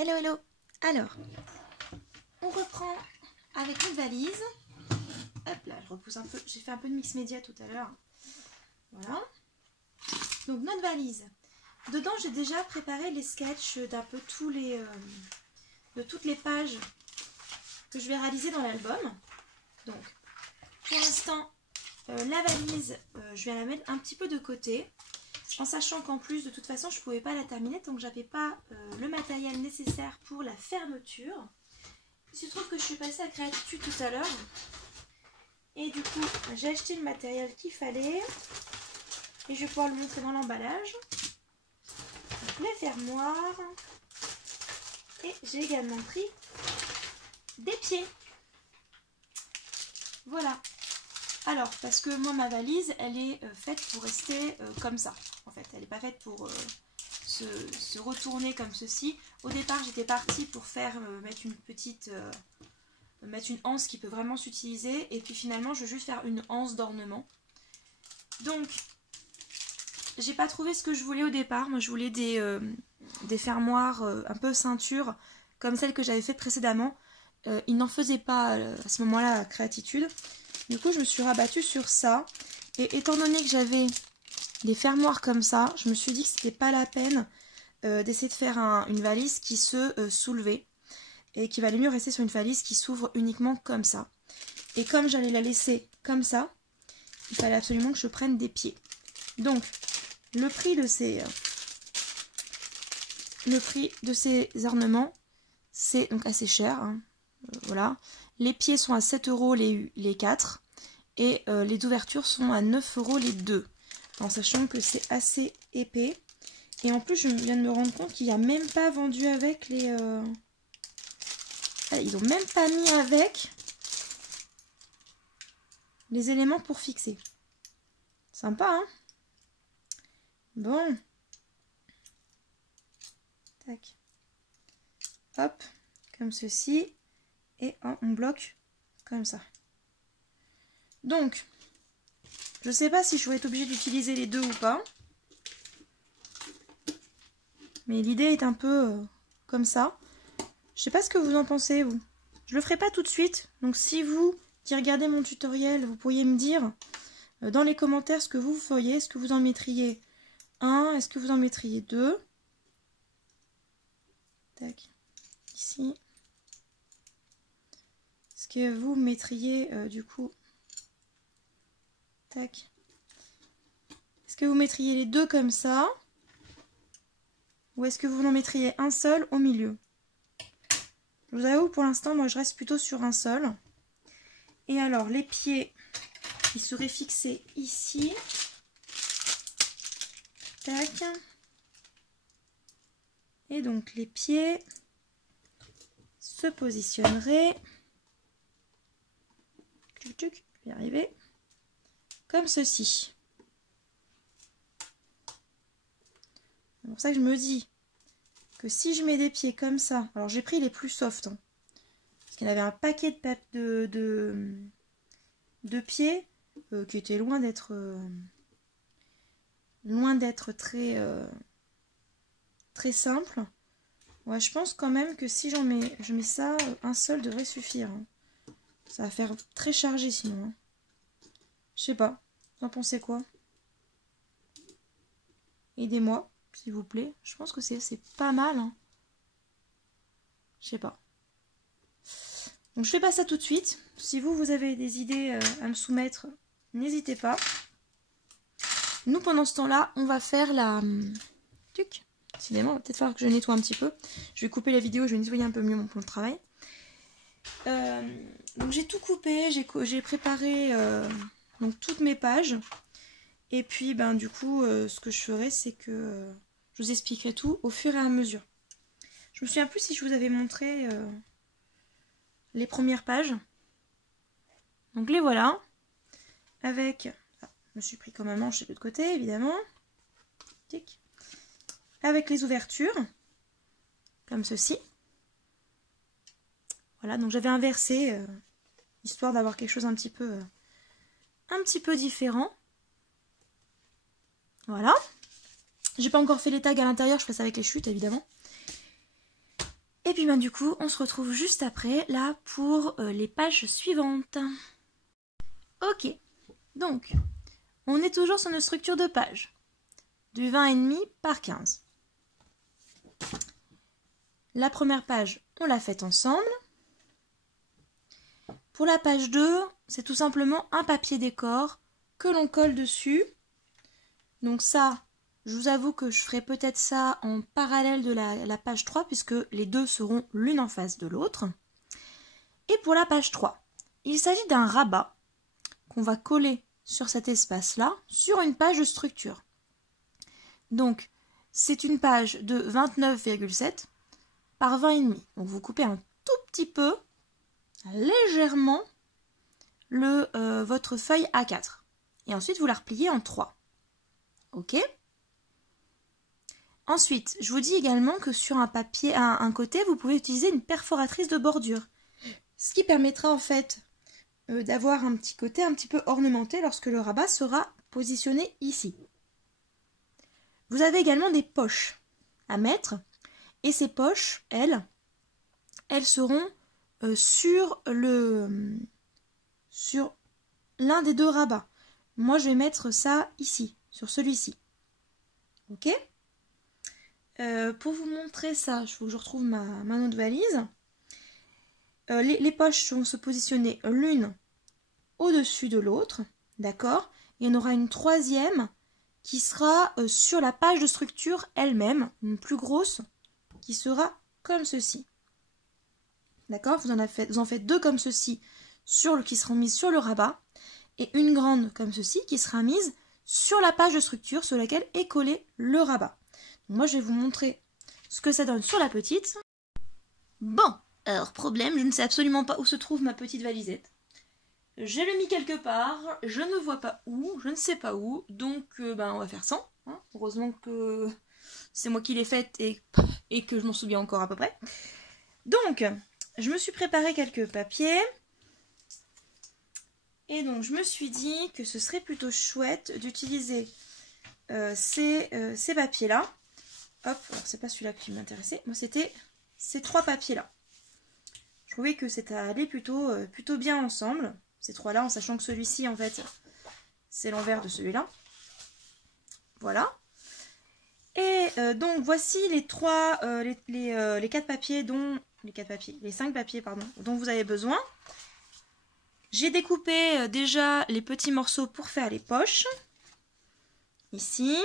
Hello, hello. Alors, on reprend avec notre valise. Hop là, je repousse un peu. J'ai fait un peu de mix média tout à l'heure. Voilà. Donc notre valise. Dedans, j'ai déjà préparé les sketchs d'un peu tous les, de toutes les pages que je vais réaliser dans l'album. Donc, pour l'instant, la valise, je vais la mettre un petit peu de côté. En sachant qu'en plus, de toute façon, je ne pouvais pas la terminer, donc j'avais pas le matériel nécessaire pour la fermeture. Il se trouve que je suis passée à Créatitude tout à l'heure. Et du coup, j'ai acheté le matériel qu'il fallait. Et je vais pouvoir le montrer dans l'emballage. Les fermoirs. Et j'ai également pris des pieds. Voilà. Alors, parce que moi, ma valise, elle est faite pour rester comme ça. En fait, elle n'est pas faite pour se retourner comme ceci. Au départ, j'étais partie pour faire mettre une petite... mettre une anse qui peut vraiment s'utiliser. Et puis finalement, je veux juste faire une anse d'ornement. Donc, j'ai pas trouvé ce que je voulais au départ. Moi, je voulais des fermoirs un peu ceinture, comme celle que j'avais faite précédemment. Il n'en faisait pas à ce moment-là à Créatitude. Du coup, je me suis rabattue sur ça. Et étant donné que j'avais des fermoirs comme ça, je me suis dit que c'était pas la peine d'essayer de faire une valise qui se soulevait. Et qu'il valait mieux rester sur une valise qui s'ouvre uniquement comme ça. Et comme j'allais la laisser comme ça, il fallait absolument que je prenne des pieds. Donc, le prix de ces ornements, c'est donc assez cher. Hein. Voilà. Les pieds sont à 7 € les 4 et les ouvertures sont à 9 € les 2. En sachant que c'est assez épais. Et en plus, je viens de me rendre compte qu'il n'y a même pas vendu avec les... Ils n'ont même pas mis avec les éléments pour fixer. Sympa, hein? Bon. Tac. Hop, comme ceci. Et on bloque comme ça. Donc, je ne sais pas si je vais être obligée d'utiliser les deux ou pas. Mais l'idée est un peu comme ça. Je sais pas ce que vous en pensez, vous. Je le ferai pas tout de suite. Donc si vous qui regardez mon tutoriel, vous pourriez me dire dans les commentaires ce que vous feriez. Est-ce que vous en mettriez un? Est-ce que vous en mettriez deux? Tac. Ici. Est-ce que vous mettriez du coup... Tac. Est-ce que vous mettriez les deux comme ça? Ou est-ce que vous en mettriez un seul au milieu? Je vous avoue, pour l'instant, moi, je reste plutôt sur un seul. Et alors, les pieds, ils seraient fixés ici. Tac. Et donc, les pieds se positionneraient. Tuc, tuc, je vais y arriver. Comme ceci. C'est pour ça que je me dis que si je mets des pieds comme ça, alors j'ai pris les plus soft, hein, parce qu'il y avait un paquet de pieds qui étaient loin d'être très simple. Ouais, je pense quand même que si je mets ça, un seul devrait suffire. Hein. Ça va faire très chargé sinon. Hein. Je sais pas, vous en pensez quoi? Aidez-moi. S'il vous plaît, je pense que c'est pas mal. Hein. Je sais pas. Donc je fais pas ça tout de suite. Si vous avez des idées à me soumettre, n'hésitez pas. Nous, pendant ce temps-là, on va faire la... Tuc. Décidément, il va peut-être falloir que je nettoie un petit peu. Je vais couper la vidéo, je vais nettoyer un peu mieux mon plan de travail. Donc j'ai tout coupé, j'ai préparé donc toutes mes pages. Et puis, ben du coup, ce que je ferai, c'est que je vous expliquerai tout au fur et à mesure. Je me souviens plus si je vous avais montré les premières pages. Donc les voilà. Avec, je me suis pris comme un manche de l'autre côté, évidemment. Tic. Avec les ouvertures, comme ceci. Voilà, donc j'avais inversé, histoire d'avoir quelque chose un petit peu différent. Voilà. J'ai pas encore fait les tags à l'intérieur, je ferai ça avec les chutes évidemment. Et puis ben, du coup, on se retrouve juste après, là, pour les pages suivantes. Ok, donc, on est toujours sur notre structure de page, du 20,5 par 15. La première page, on l'a faite ensemble. Pour la page 2, c'est tout simplement un papier décor que l'on colle dessus. Donc ça, je vous avoue que je ferai peut-être ça en parallèle de la page 3, puisque les deux seront l'une en face de l'autre. Et pour la page 3, il s'agit d'un rabat qu'on va coller sur cet espace-là, sur une page de structure. Donc, c'est une page de 29,7 par 20,5. Donc vous coupez un tout petit peu, légèrement, votre feuille A4. Et ensuite, vous la repliez en 3. Ok ? Ensuite, je vous dis également que sur un papier, un côté, vous pouvez utiliser une perforatrice de bordure. Ce qui permettra en fait d'avoir un petit côté un petit peu ornementé lorsque le rabat sera positionné ici. Vous avez également des poches à mettre. Et ces poches, elles seront sur l'un des deux rabats. Moi, je vais mettre ça ici, sur celui-ci. Ok ? Pour vous montrer ça, il faut que je retrouve ma autre valise. Les poches vont se positionner l'une au-dessus de l'autre, d'accord ? Il y en aura une troisième qui sera sur la page de structure elle-même, une plus grosse, qui sera comme ceci. D'accord ? Vous en faites deux comme ceci qui seront mises sur le rabat et une grande comme ceci qui sera mise sur la page de structure sur laquelle est collé le rabat. Donc moi je vais vous montrer ce que ça donne sur la petite. Bon, alors problème, je ne sais absolument pas où se trouve ma petite valisette. J'ai le mis quelque part, je ne vois pas où, je ne sais pas où, donc on va faire sans. Hein. Heureusement que c'est moi qui l'ai faite et que je m'en souviens encore à peu près. Donc, je me suis préparé quelques papiers. Et donc, je me suis dit que ce serait plutôt chouette d'utiliser ces papiers-là. Hop, alors c'est pas celui-là qui m'intéressait. Moi, c'était ces trois papiers-là. Je trouvais que ça allait plutôt bien ensemble. Ces trois-là, en sachant que celui-ci, en fait, c'est l'envers de celui-là. Voilà. Et donc, voici les cinq papiers dont vous avez besoin. J'ai découpé déjà les petits morceaux pour faire les poches. Ici.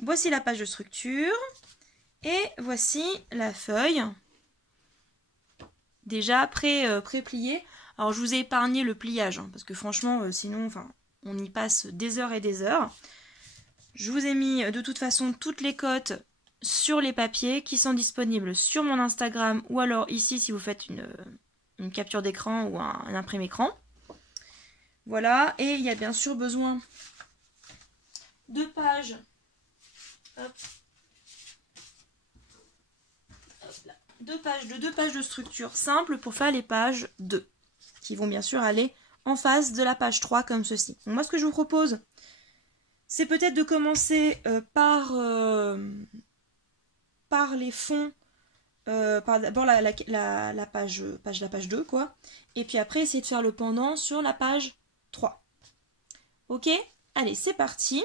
Voici la page de structure. Et voici la feuille. Déjà pré-pliée. Alors, je vous ai épargné le pliage. Hein, parce que franchement, sinon, on y passe des heures et des heures. Je vous ai mis de toute façon toutes les cotes sur les papiers qui sont disponibles sur mon Instagram ou alors ici si vous faites une capture d'écran ou un imprimé écran. Voilà, et il y a bien sûr besoin de pages. Hop. Hop là. Deux pages de structure simple pour faire les pages 2 qui vont bien sûr aller en face de la page 3 comme ceci. Donc moi ce que je vous propose, c'est peut-être de commencer par les fonds, par d'abord la page 2, quoi. Et puis après, essayer de faire le pendant sur la page 3. Ok ? Allez, c'est parti.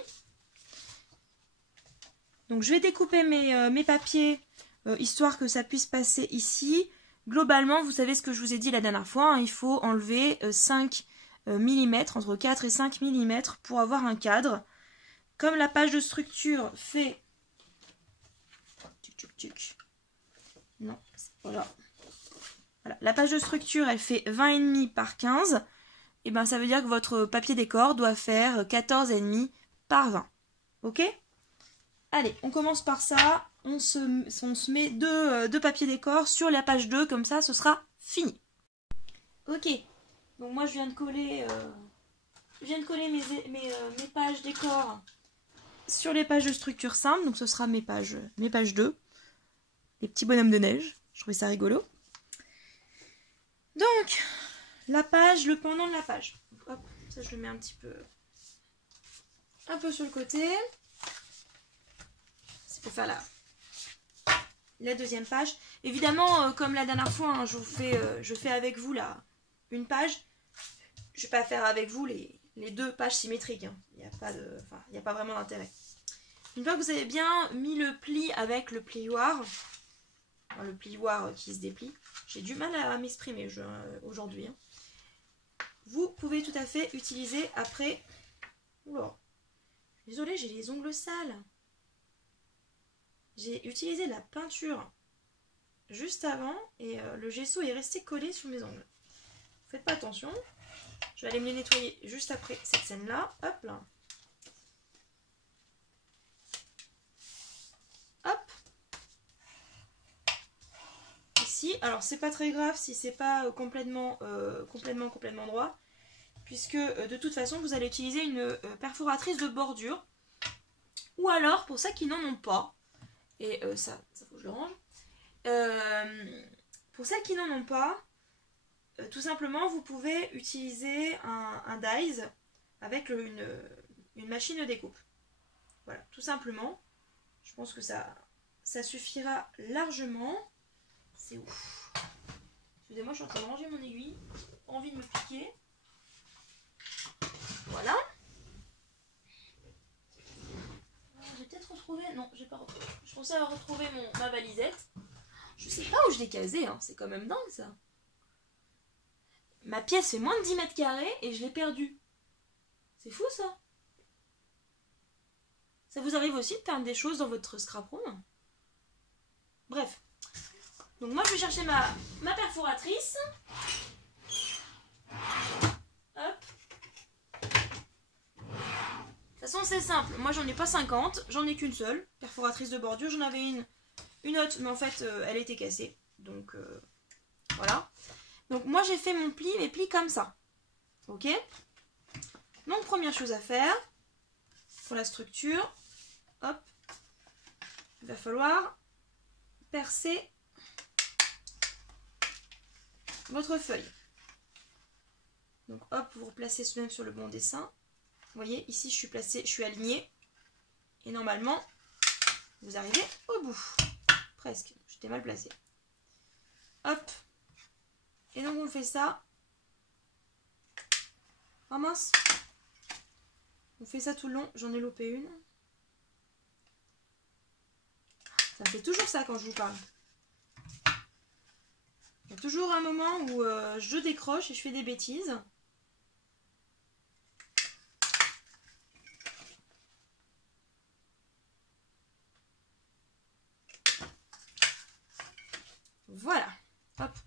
Donc, je vais découper mes papiers, histoire que ça puisse passer ici. Globalement, vous savez ce que je vous ai dit la dernière fois, hein, il faut enlever 5 mm, entre 4 et 5 mm pour avoir un cadre. Comme la page de structure fait... Non, voilà. La page de structure, elle fait 20,5 par 15. Et ben, ça veut dire que votre papier décor doit faire 14,5 par 20. Ok ? Allez, on commence par ça. On se met deux papiers décor sur la page 2. Comme ça, ce sera fini. Ok. Donc moi, je viens de coller mes pages décor sur les pages de structure simple, donc ce sera mes pages 2, les petits bonhommes de neige, je trouvais ça rigolo. Donc, le pendant de la page. Hop, ça je le mets un peu sur le côté. C'est pour faire la deuxième page. Évidemment, comme la dernière fois, hein, je fais avec vous là une page. Je ne vais pas faire avec vous les deux pages symétriques. Hein. Il n'y a pas vraiment d'intérêt. Une fois que vous avez bien mis le pli avec le plioir, enfin, le plioir qui se déplie, j'ai du mal à m'exprimer aujourd'hui. Hein. Vous pouvez tout à fait utiliser après... Oula. Désolée, j'ai les ongles sales. J'ai utilisé de la peinture juste avant et le gesso est resté collé sur mes ongles. Faites pas attention. Je vais aller me les nettoyer juste après cette scène-là. Hop là. Hop. Ici, alors c'est pas très grave si c'est pas complètement droit, puisque de toute façon vous allez utiliser une perforatrice de bordure, ou alors pour ceux qui n'en ont pas, et ça faut que je le range, pour celles qui n'en ont pas, tout simplement vous pouvez utiliser un dies avec une machine de découpe. Voilà, tout simplement. Je pense que ça suffira largement. C'est ouf. Excusez-moi, je suis en train de ranger mon aiguille. Envie de me piquer. Voilà. J'ai peut-être retrouvé... Non, j'ai pas retrouvé. Je pensais avoir retrouvé ma valisette. Je sais pas où je l'ai casée, hein. C'est quand même dingue ça. Ma pièce fait moins de 10 mètres carrés et je l'ai perdue. C'est fou ça. Ça vous arrive aussi de perdre des choses dans votre scrap room? Bref. Donc moi je vais chercher ma perforatrice. Hop. De toute façon c'est simple. Moi j'en ai pas 50. J'en ai qu'une seule. Perforatrice de bordure. J'en avais une autre mais en fait elle était cassée. Donc voilà. Donc moi j'ai fait mes plis comme ça. Ok. Donc première chose à faire. Pour la structure. Hop. Il va falloir percer votre feuille. Donc hop, vous replacez ce même sur le bon dessin. Vous voyez, ici je suis alignée. Et normalement, vous arrivez au bout. Presque, j'étais mal placée. Hop. Et donc on fait ça. Ah mince. On fait ça tout le long, j'en ai loupé une. Ça me fait toujours ça quand je vous parle. Il y a toujours un moment où je décroche et je fais des bêtises. Voilà. Hop.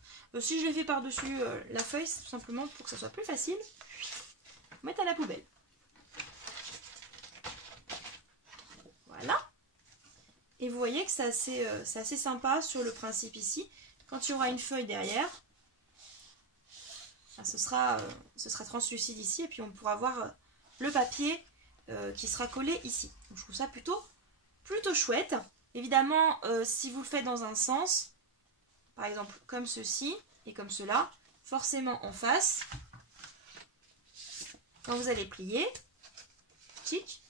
Si je l'ai fait par-dessus la feuille, c'est tout simplement pour que ça soit plus facile. Mettre à la poubelle. Voilà. Et vous voyez que c'est assez sympa sur le principe ici. Quand il y aura une feuille derrière, ce sera translucide ici et puis on pourra voir le papier qui sera collé ici. Donc, je trouve ça plutôt chouette. Évidemment, si vous le faites dans un sens, par exemple comme ceci et comme cela, forcément en face, quand vous allez plier, tic,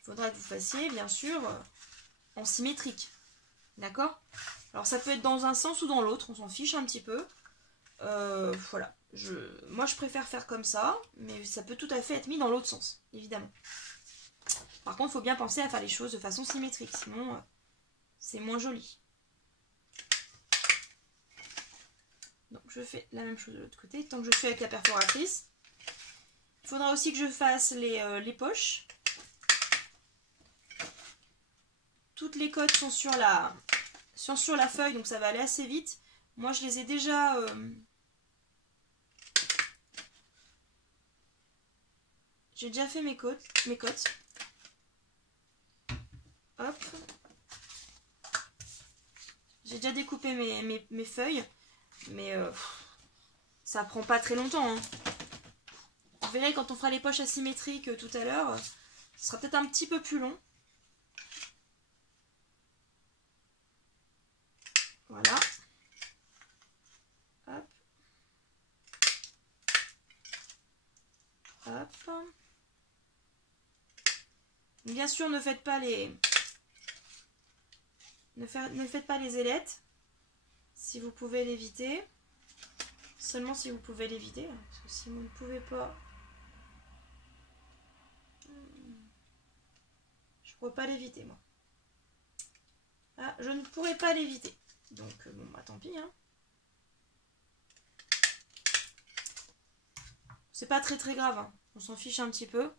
il faudra que vous fassiez bien sûr en symétrique. D'accord? Alors ça peut être dans un sens ou dans l'autre, on s'en fiche un petit peu. Voilà. Moi je préfère faire comme ça, mais ça peut tout à fait être mis dans l'autre sens, évidemment. Par contre, il faut bien penser à faire les choses de façon symétrique, sinon c'est moins joli. Donc je fais la même chose de l'autre côté, tant que je suis avec la perforatrice. Il faudra aussi que je fasse les poches. Toutes les cotes sont sur la feuille, donc ça va aller assez vite. Moi, je les ai déjà... J'ai déjà fait mes cotes. Hop. J'ai déjà découpé mes feuilles. Mais ça prend pas très longtemps. Hein. Vous verrez quand on fera les poches asymétriques tout à l'heure. Ce sera peut-être un petit peu plus long. Voilà. Hop. Hop. Bien sûr, ne faites pas les Ne faites pas les ailettes si vous pouvez l'éviter. Seulement si vous pouvez l'éviter. Parce que si vous ne pouvez pas... Je ne pourrais pas l'éviter, moi. Ah, je ne pourrais pas l'éviter. Donc, bon, bah tant pis, hein. C'est pas très très grave, hein. On s'en fiche un petit peu.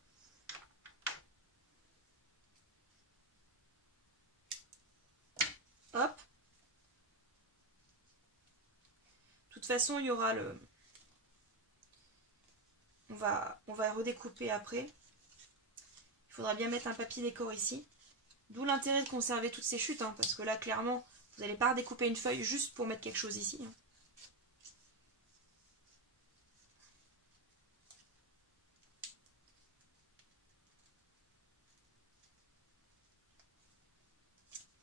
Hop. De toute façon, il y aura le... On va redécouper après. Il faudra bien mettre un papier décor ici. D'où l'intérêt de conserver toutes ces chutes, hein, parce que là, clairement, vous n'allez pas redécouper une feuille juste pour mettre quelque chose ici. Hein.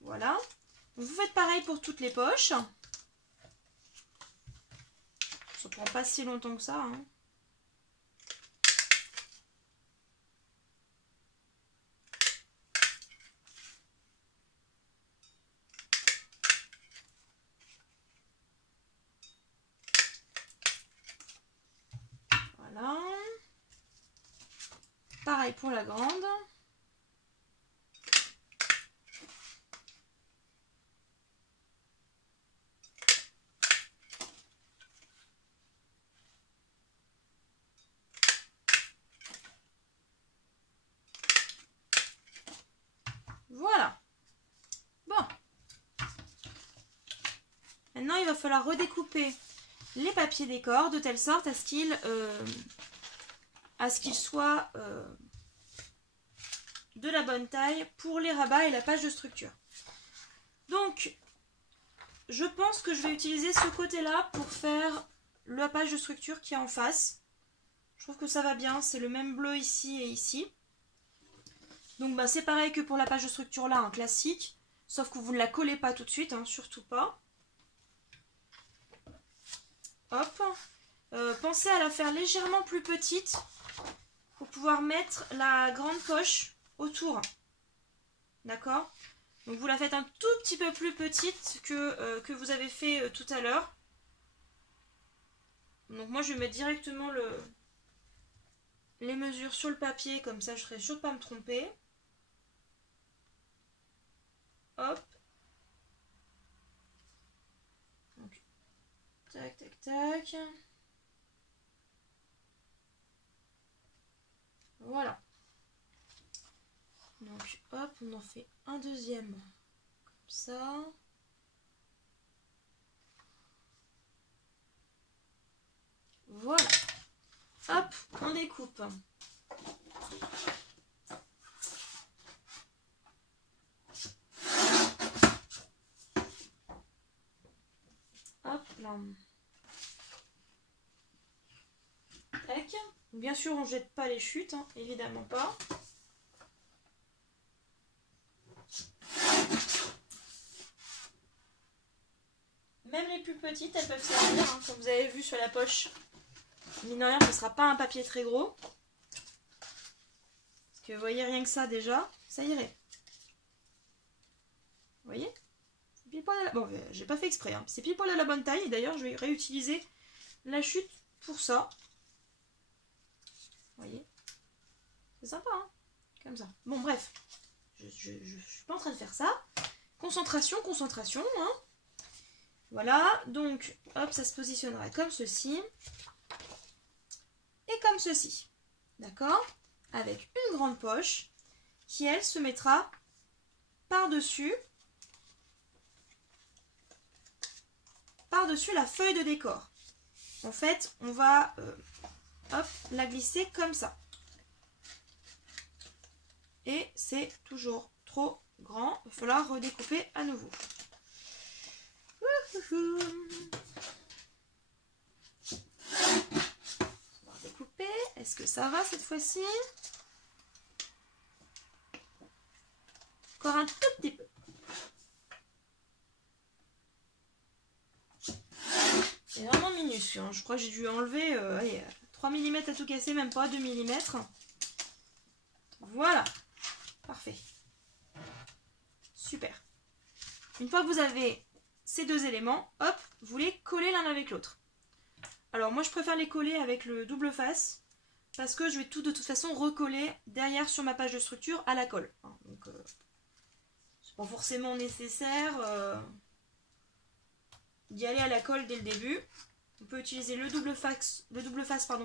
Voilà. Donc, vous faites pareil pour toutes les poches. Ça ne prend pas si longtemps que ça. Hein. Voilà. Pareil pour la grande. Voilà. Bon. Maintenant, il va falloir redécouper les papiers décor de telle sorte à ce qu'ils soient de la bonne taille pour les rabats et la page de structure. Donc, je pense que je vais utiliser ce côté-là pour faire la page de structure qui est en face. Je trouve que ça va bien, c'est le même bleu ici et ici. Donc bah, c'est pareil que pour la page de structure là, un classique, sauf que vous ne la collez pas tout de suite, hein, surtout pas. Hop. Pensez à la faire légèrement plus petite pour pouvoir mettre la grande poche autour. D'accord? Donc vous la faites un tout petit peu plus petite que vous avez fait tout à l'heure. Donc moi je vais mettre directement les mesures sur le papier, comme ça je serai sûre de ne pas me tromper. Hop. Donc, tac, tac, tac. Voilà. Donc hop, on en fait un deuxième. Comme ça. Voilà. Hop, on découpe. Hop là. Tac. Bien sûr, on ne jette pas les chutes, hein, évidemment pas. Même les plus petites, elles peuvent servir, hein, comme vous avez vu sur la poche. Mine de rien, ce ne sera pas un papier très gros. Parce que vous voyez, rien que ça déjà, ça irait. Vous voyez? C'est pile poil à la... Bon, j'ai pas fait exprès, hein. C'est pile poil à la bonne taille. Et d'ailleurs, je vais réutiliser la chute pour ça. Vous voyez? C'est sympa, hein? Comme ça. Bon, bref. Je suis pas en train de faire ça. Concentration, concentration, hein. Voilà, donc, hop, ça se positionnera comme ceci. Et comme ceci. D'accord? Avec une grande poche qui, elle, se mettra par-dessus la feuille de décor. En fait, on va hop, la glisser comme ça. Et c'est toujours trop grand. Il va falloir redécouper à nouveau. On va redécouper. Est-ce que ça va cette fois-ci? Encore un tout petit peu. C'est vraiment minuscule. Hein. Je crois que j'ai dû enlever allez, 3 mm à tout casser, même pas 2 mm. Voilà. Parfait. Super. une fois que vous avez ces deux éléments, hop, vous les collez l'un avec l'autre. Alors moi je préfère les coller avec le double face parce que je vais tout de toute façon recoller derrière sur ma page de structure à la colle. Donc c'est pas forcément nécessaire d'y aller à la colle dès le début. On peut utiliser le double face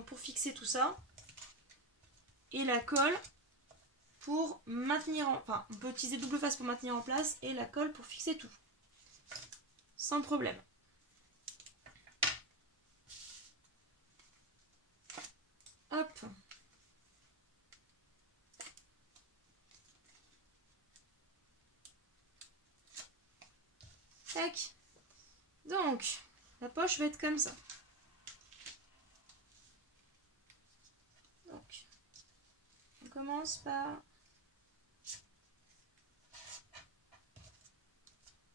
pour fixer tout ça et la colle pour maintenir, enfin on peut utiliser double face pour maintenir en place et la colle pour fixer tout, sans problème. Hop. Tac. Donc, la poche va être comme ça. Donc, on commence par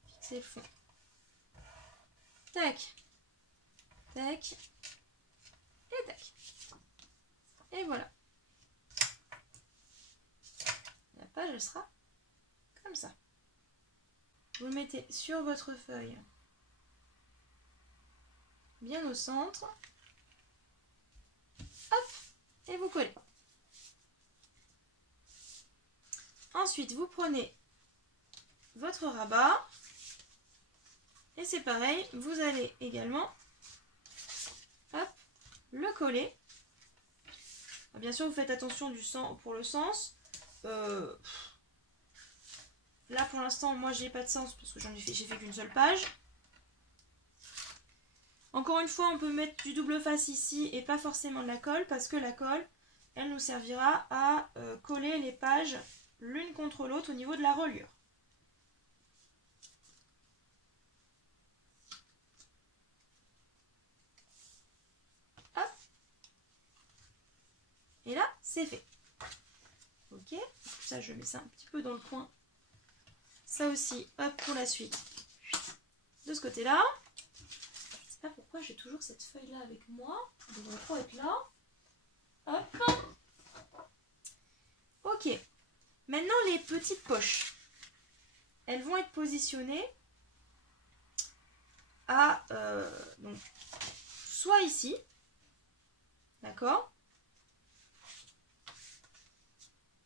fixer le fond. Tac. Tac. Et tac. Et voilà. La page, elle sera comme ça. Vous le mettez sur votre feuille, bien au centre. Hop, et vous collez. Ensuite, vous prenez votre rabat. Et c'est pareil, vous allez également, hop, le coller. Bien sûr, vous faites attention pour le sens. Là, pour l'instant, moi, j'ai pas de sens parce que j'ai fait qu'une seule page. Encore une fois, on peut mettre du double face ici et pas forcément de la colle parce que la colle, elle nous servira à coller les pages l'une contre l'autre au niveau de la reliure. Hop. Et là, c'est fait. Ok, ça je mets ça un petit peu dans le coin. Ça aussi, hop, pour la suite. De ce côté-là. Je sais pas pourquoi j'ai toujours cette feuille-là avec moi. Elle devrait pas être là. Hop. Ok. Maintenant, les petites poches. Elles vont être positionnées à... donc, soit ici. D'accord.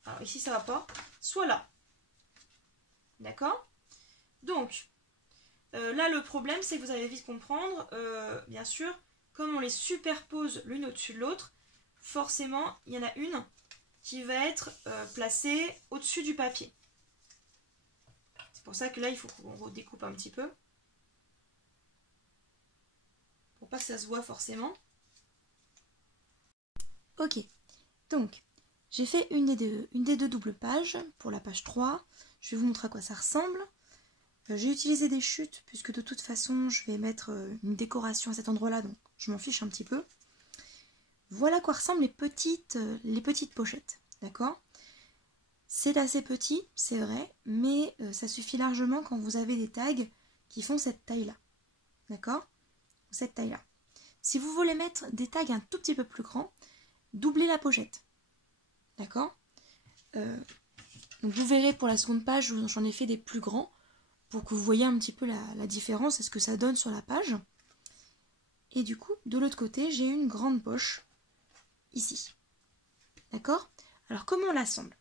Alors ici, ça va pas. Soit là. D'accord. Donc, là, le problème, c'est que vous allez vite comprendre, bien sûr, comme on les superpose l'une au-dessus de l'autre, forcément, il y en a une qui va être placée au-dessus du papier. C'est pour ça que là, il faut qu'on redécoupe un petit peu. Pour pas que ça se voit forcément. Ok, donc, j'ai fait une des deux doubles pages pour la page 3. Je vais vous montrer à quoi ça ressemble. J'ai utilisé des chutes puisque de toute façon je vais mettre une décoration à cet endroit-là, donc je m'en fiche un petit peu. Voilà à quoi ressemblent les petites pochettes, d'accord? C'est assez petit, c'est vrai, mais ça suffit largement quand vous avez des tags qui font cette taille-là, d'accord? Cette taille-là. Si vous voulez mettre des tags un tout petit peu plus grands, doublez la pochette, d'accord? Donc vous verrez pour la seconde page, j'en ai fait des plus grands pour que vous voyez un petit peu la différence et ce que ça donne sur la page. Et du coup, de l'autre côté, j'ai une grande poche ici. D'accord? Alors comment on l'assemble?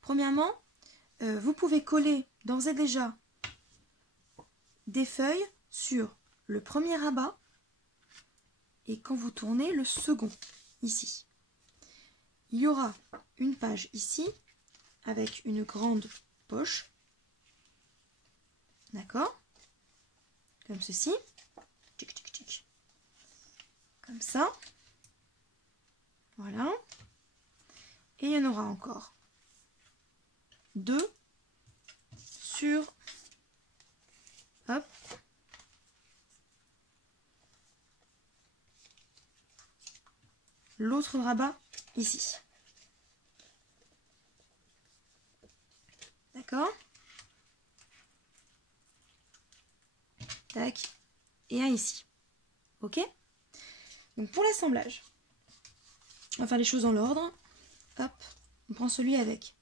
Premièrement, vous pouvez coller d'ores et déjà des feuilles sur le premier rabat et quand vous tournez le second ici. Il y aura une page ici avec une grande poche, d'accord, comme ceci, tchic, tchic, tchic. Comme ça, voilà, et il y en aura encore deux sur, hop, l'autre rabat ici. D'accord? Tac. Et un ici. Ok? Donc pour l'assemblage, on va faire les choses dans l'ordre. Hop. On prend celui avec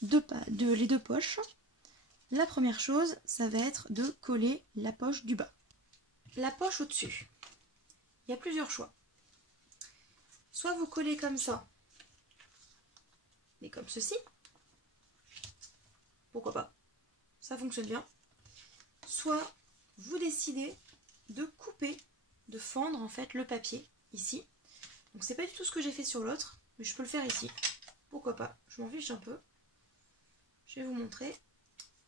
les deux poches. La première chose, ça va être de coller la poche du bas. La poche au-dessus. Il y a plusieurs choix. Soit vous collez comme ça, mais comme ceci. Pourquoi pas? Ça fonctionne bien. Soit vous décidez de couper, de fendre en fait le papier ici. Donc c'est pas du tout ce que j'ai fait sur l'autre, mais je peux le faire ici. Pourquoi pas? Je m'en fiche un peu. Je vais vous montrer.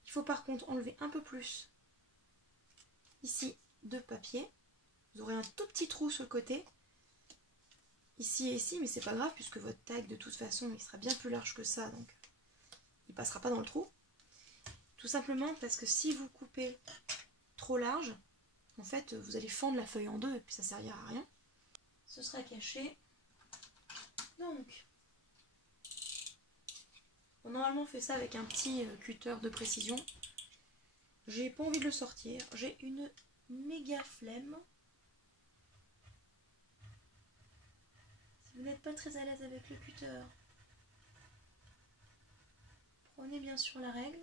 Il faut par contre enlever un peu plus ici de papier. Vous aurez un tout petit trou sur le côté. Ici et ici, mais c'est pas grave puisque votre tag de toute façon il sera bien plus large que ça, donc il passera pas dans le trou. Tout simplement parce que si vous coupez trop large, en fait vous allez fendre la feuille en deux et puis ça servira à rien. Ce sera caché. Donc normalement on fait ça avec un petit cutter de précision. J'ai pas envie de le sortir, j'ai une méga flemme. Si vous n'êtes pas très à l'aise avec le cutter, prenez bien sûr la règle.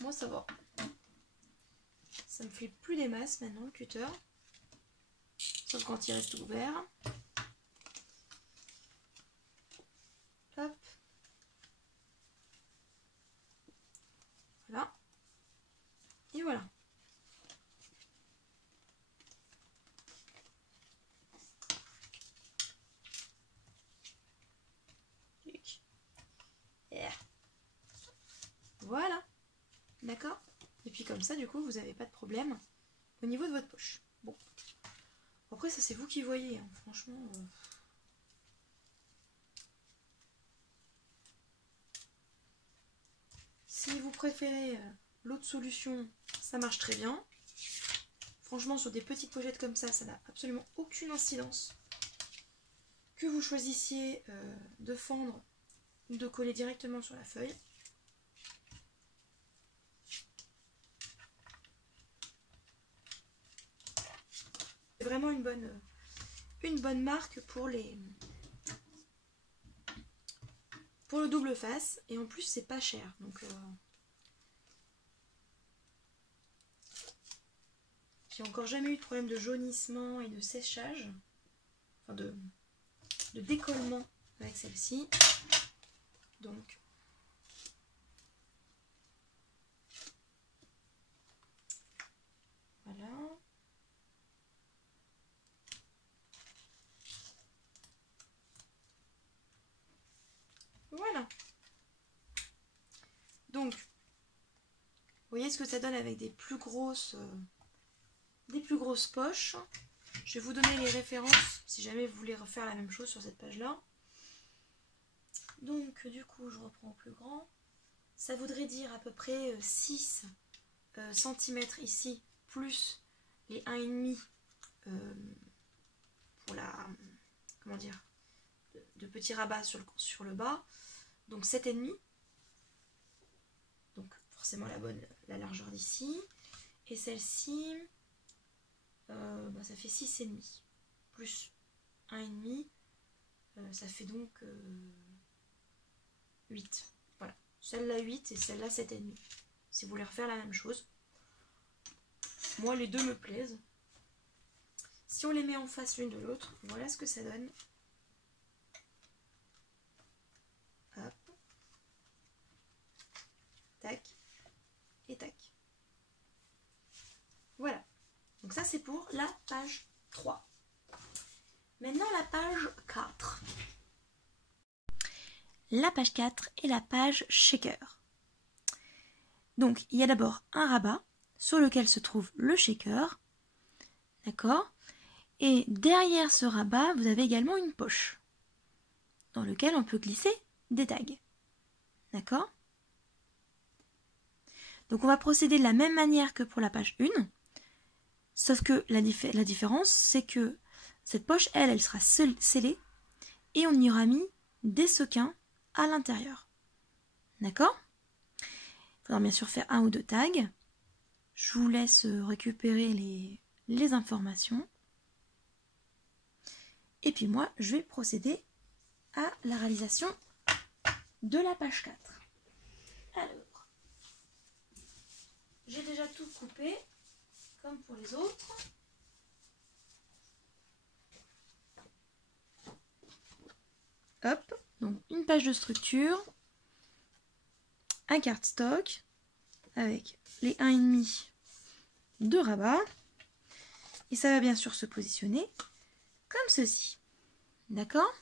Moi ça va. Ça me fait plus des masses maintenant le cutter. Sauf quand il reste ouvert. Hop. Voilà. Et voilà. Voilà. D'accord? Et puis comme ça, du coup, vous n'avez pas de problème au niveau de votre poche. Bon. Après, ça c'est vous qui voyez, hein. Franchement. Si vous préférez l'autre solution, ça marche très bien. Franchement, sur des petites pochettes comme ça n'a absolument aucune incidence. Que vous choisissiez de fendre ou de coller directement sur la feuille. C'est vraiment une bonne marque pour le double face. Et en plus, c'est pas cher. Donc, j'ai encore jamais eu de problème de jaunissement et de séchage. Enfin, de décollement avec celle-ci. Donc, voilà. Voilà. Donc, vous voyez ce que ça donne avec des plus grosses poches. Je vais vous donner les références si jamais vous voulez refaire la même chose sur cette page-là. Donc, du coup, je reprends au plus grand. Ça voudrait dire à peu près 6 cm ici, plus les 1,5 pour la... comment dire, de petits rabats sur le bas. Donc 7,5. Donc forcément la largeur d'ici. Et celle-ci, ça fait 6,5. Plus 1,5. Ça fait donc 8. Voilà. Celle-là 8 et celle-là 7,5. Si vous voulez refaire la même chose. Moi les deux me plaisent. Si on les met en face l'une de l'autre, voilà ce que ça donne. Hop. Tac. Et tac. Voilà. Donc ça c'est pour la page 3. Maintenant la page 4. La page 4 est la page shaker. Donc il y a d'abord un rabat sur lequel se trouve le shaker. D'accord? Et derrière ce rabat, vous avez également une poche dans laquelle on peut glisser des tags. D'accord? Donc on va procéder de la même manière que pour la page 1, sauf que la différence, c'est que cette poche, elle sera scellée et on y aura mis des sequins à l'intérieur. D'accord? Il faudra bien sûr faire 1 ou 2 tags. Je vous laisse récupérer les informations. Et puis moi, je vais procéder à la réalisation de la page 4. Alors, j'ai déjà tout coupé, comme pour les autres. Hop, donc une page de structure, un cardstock avec les 1,5 de rabat. Et ça va bien sûr se positionner comme ceci. D'accord?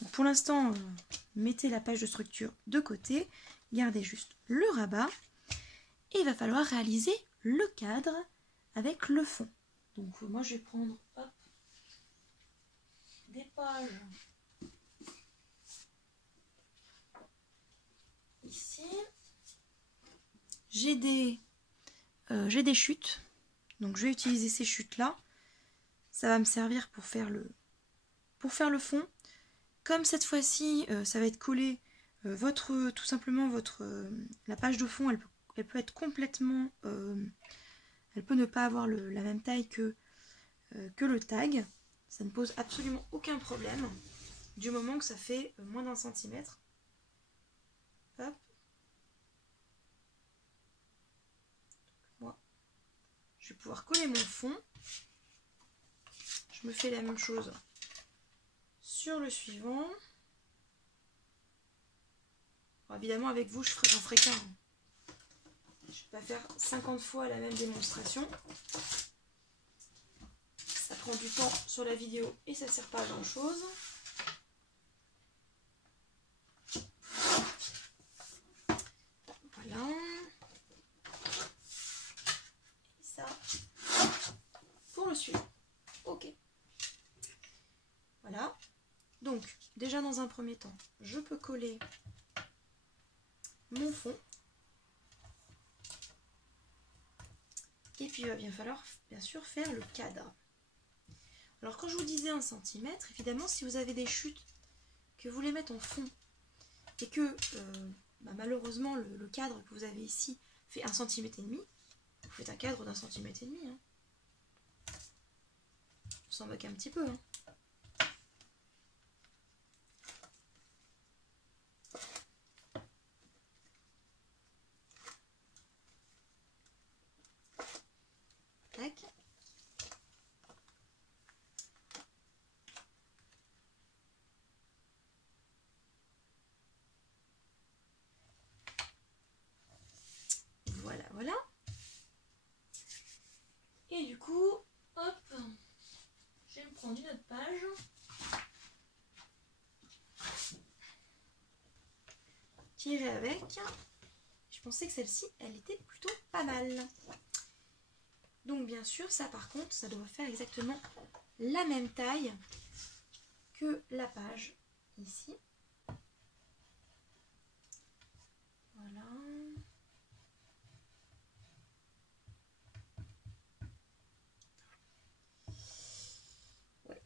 Donc pour l'instant, mettez la page de structure de côté, gardez juste le rabat. Et il va falloir réaliser le cadre avec le fond. Donc moi je vais prendre hop, des pages ici. J'ai des chutes. Donc je vais utiliser ces chutes là. Ça va me servir pour faire le fond. Comme cette fois-ci ça va être collé, tout simplement la page de fond, elle peut être complètement, elle peut ne pas avoir la même taille que le tag. Ça ne pose absolument aucun problème du moment que ça fait moins d'1 centimètre. Hop. Moi, je vais pouvoir coller mon fond. Je me fais la même chose sur le suivant. Alors, évidemment, avec vous, j'en ferai qu'un. Je ne vais pas faire 50 fois la même démonstration. Ça prend du temps sur la vidéo et ça ne sert pas à grand chose. Voilà. Et ça, pour le suivant. Ok. Voilà. Donc, déjà dans un premier temps, je peux coller mon fond. Et puis il va bien falloir bien sûr faire le cadre. Alors quand je vous disais 1 cm, évidemment si vous avez des chutes que vous voulez mettre en fond et que malheureusement le cadre que vous avez ici fait 1,5 cm, vous faites un cadre d'1,5 cm. Hein. On s'en moque un petit peu. Hein. Tac. Voilà, voilà. Et du coup, hop, je vais me prendre une autre page. Tirer avec. Je pensais que celle-ci, elle était plutôt pas mal. Donc bien sûr, ça par contre, ça doit faire exactement la même taille que la page ici. Voilà. Ouais.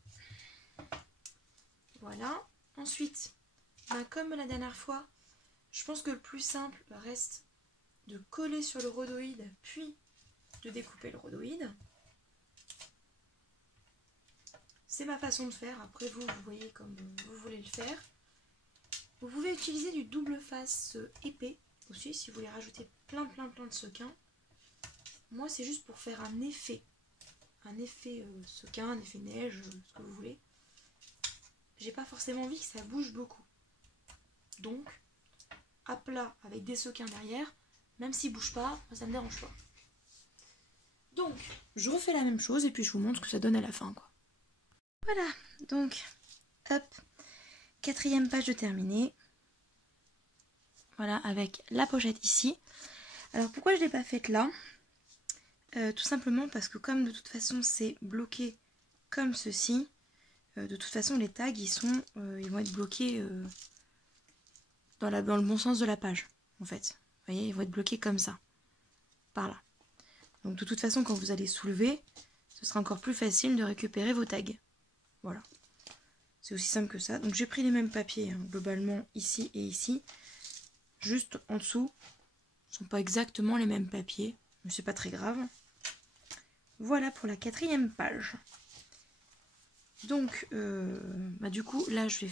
Voilà. Ensuite, comme la dernière fois, je pense que le plus simple reste de coller sur le rhodoïde, puis de découper le rhodoïde. C'est ma façon de faire. Après vous voyez comme vous voulez le faire. Vous pouvez utiliser du double face épais aussi si vous voulez rajouter plein de sequins. Moi c'est juste pour faire un effet sequin, un effet neige, ce que vous voulez. J'ai pas forcément envie que ça bouge beaucoup. Donc à plat avec des sequins derrière, même s'ils bougent pas, ça me dérange pas. Donc je refais la même chose et puis je vous montre ce que ça donne à la fin, quoi. Voilà, donc hop, 4e page de terminée. Voilà, avec la pochette ici. Alors pourquoi je ne l'ai pas faite là? Tout simplement parce que comme de toute façon c'est bloqué comme ceci, de toute façon les tags ils vont être bloqués dans le bon sens de la page en fait. Vous voyez, ils vont être bloqués comme ça, par là. Donc de toute façon quand vous allez soulever, ce sera encore plus facile de récupérer vos tags. Voilà. C'est aussi simple que ça. Donc j'ai pris les mêmes papiers, hein, globalement ici et ici. Juste en dessous, ce ne sont pas exactement les mêmes papiers, mais c'est pas très grave. Voilà pour la 4e page. Donc, du coup, là, je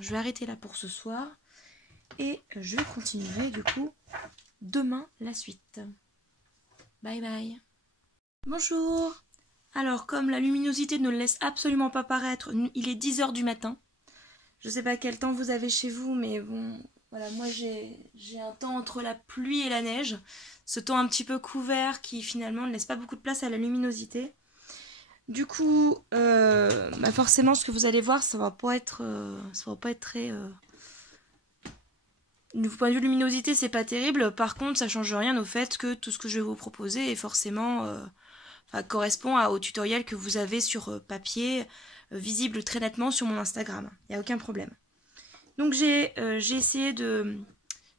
vais arrêter là pour ce soir. Et je continuerai, du coup, demain, la suite. Bye bye. Bonjour. Alors, comme la luminosité ne le laisse absolument pas paraître, il est 10 h du matin. Je sais pas quel temps vous avez chez vous, mais bon, voilà, moi j'ai un temps entre la pluie et la neige. Ce temps un petit peu couvert qui finalement ne laisse pas beaucoup de place à la luminosité. Du coup, forcément, ce que vous allez voir, ça va pas être très... Du point de vue luminosité, c'est pas terrible. Par contre, ça change rien au fait que tout ce que je vais vous proposer est forcément... correspond au tutoriel que vous avez sur papier, visible très nettement sur mon Instagram. Il n'y a aucun problème. Donc j'ai essayé de...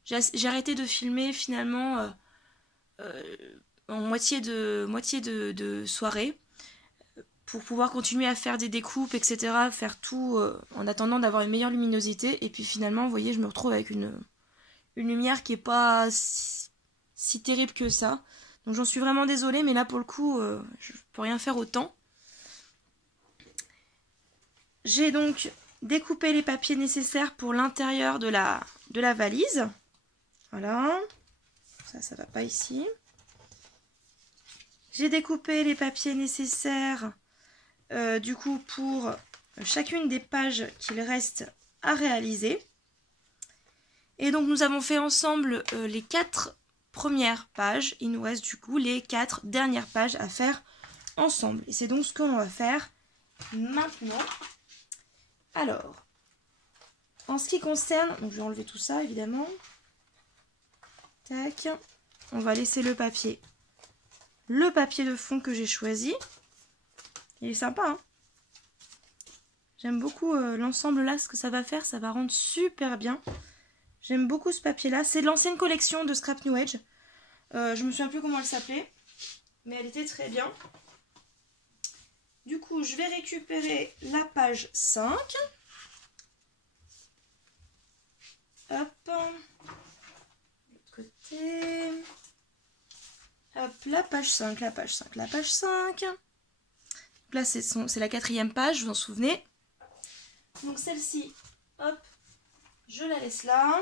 J'ai arrêté de filmer finalement en moitié de soirée pour pouvoir continuer à faire des découpes, etc. Faire tout en attendant d'avoir une meilleure luminosité. Et puis finalement, vous voyez, je me retrouve avec une lumière qui n'est pas si terrible que ça. Donc j'en suis vraiment désolée, mais là pour le coup, je ne peux rien faire autant. J'ai donc découpé les papiers nécessaires pour l'intérieur de la valise. Voilà. Ça va pas ici. J'ai découpé les papiers nécessaires du coup pour chacune des pages qu'il reste à réaliser. Et donc nous avons fait ensemble les 4 premières pages. Il nous reste du coup les 4 dernières pages à faire ensemble. Et c'est donc ce que l'on va faire maintenant. Alors, en ce qui concerne... Donc je vais enlever tout ça évidemment. Tac. On va laisser le papier de fond que j'ai choisi. Il est sympa, hein. J'aime beaucoup l'ensemble là, ce que ça va faire. Ça va rendre super bien. J'aime beaucoup ce papier-là. C'est de l'ancienne collection de Scrap New Age. Je me souviens plus comment elle s'appelait. Mais elle était très bien. Du coup, je vais récupérer la page 5. Hop. De l'autre côté. Hop, la page 5. Donc là, c'est la 4e page, vous en souvenez. Donc celle-ci, hop, je la laisse là.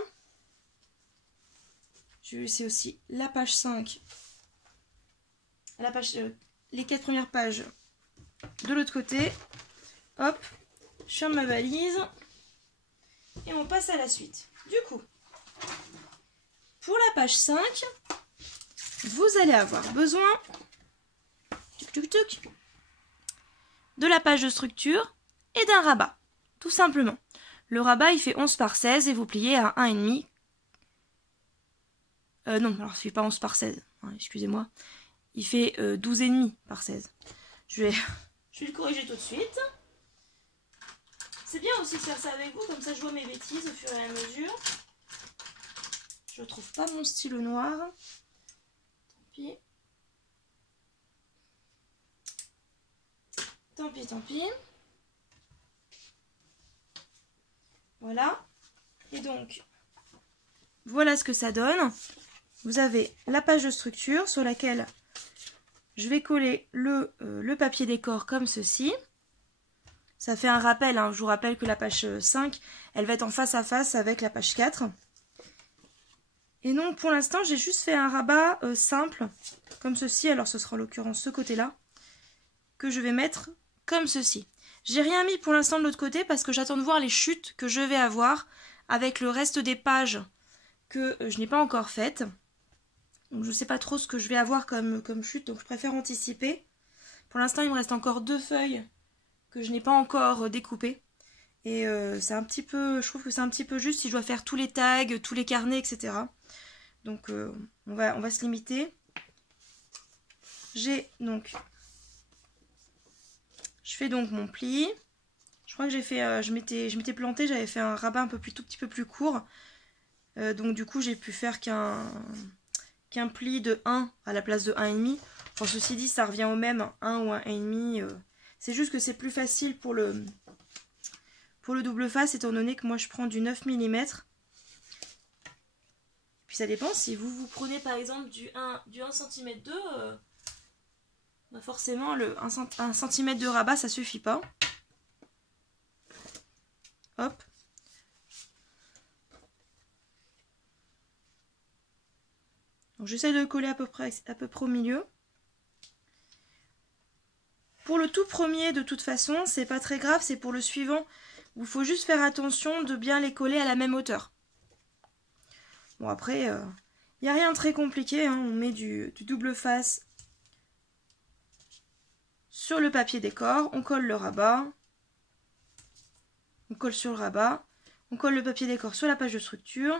Je vais laisser aussi la page 5. Les 4 premières pages de l'autre côté. Hop, je ferme ma valise. Et on passe à la suite. Du coup, pour la page 5, vous allez avoir besoin de la page de structure et d'un rabat. Tout simplement. Le rabat, il fait 11 par 16 et vous pliez à 1,5. Non, alors il fait pas 11 par 16. Hein, excusez-moi. Il fait 12,5 par 16. Je vais le corriger tout de suite. C'est bien aussi de faire ça avec vous, comme ça je vois mes bêtises au fur et à mesure. Je trouve pas mon stylo noir. Tant pis. Tant pis. Voilà. Et donc, voilà ce que ça donne. Vous avez la page de structure sur laquelle je vais coller le papier décor comme ceci. Ça fait un rappel, hein. Je vous rappelle que la page 5, elle va être en face à face avec la page 4. Et donc pour l'instant, j'ai juste fait un rabat simple, comme ceci. Alors ce sera en l'occurrence ce côté-là, que je vais mettre comme ceci. J'ai rien mis pour l'instant de l'autre côté parce que j'attends de voir les chutes que je vais avoir avec le reste des pages que je n'ai pas encore faites. Donc je ne sais pas trop ce que je vais avoir comme chute, donc je préfère anticiper. Pour l'instant, il me reste encore 2 feuilles que je n'ai pas encore découpées. Et c'est un petit peu, je trouve que c'est un petit peu juste si je dois faire tous les tags, tous les carnets, etc. Donc on va se limiter. Je fais donc mon pli. Je crois que j'ai fait, je m'étais plantée, j'avais fait un rabat tout petit peu plus court. Donc du coup j'ai pu faire qu'un pli de 1 à la place de 1,5. Enfin, ceci dit, ça revient au même, 1 ou 1,5. C'est juste que c'est plus facile pour le double face, étant donné que moi je prends du 9 mm. Puis ça dépend, si vous prenez par exemple du 1 cm 2, forcément un 1 cm de rabat ça suffit pas. Hop. J'essaie de le coller à peu près au milieu. Pour le tout premier, de toute façon, c'est pas très grave, c'est pour le suivant. Il faut juste faire attention de bien les coller à la même hauteur. Bon, après, il n'y a rien de très compliqué, hein. On met du double face sur le papier décor, on colle le rabat, on colle sur le rabat, on colle le papier décor sur la page de structure.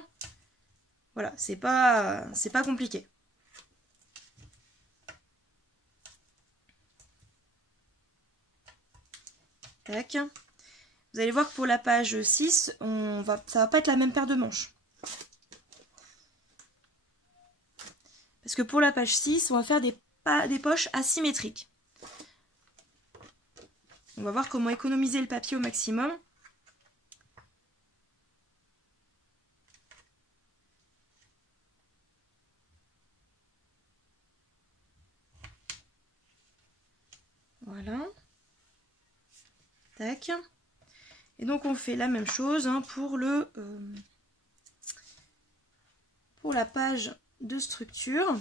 Voilà, c'est pas compliqué. Tac. Vous allez voir que pour la page 6, ça va pas être la même paire de manches. Parce que pour la page 6, on va faire des poches asymétriques. On va voir comment économiser le papier au maximum. Voilà. Tac. Et donc on fait la même chose hein, pour la page de structure.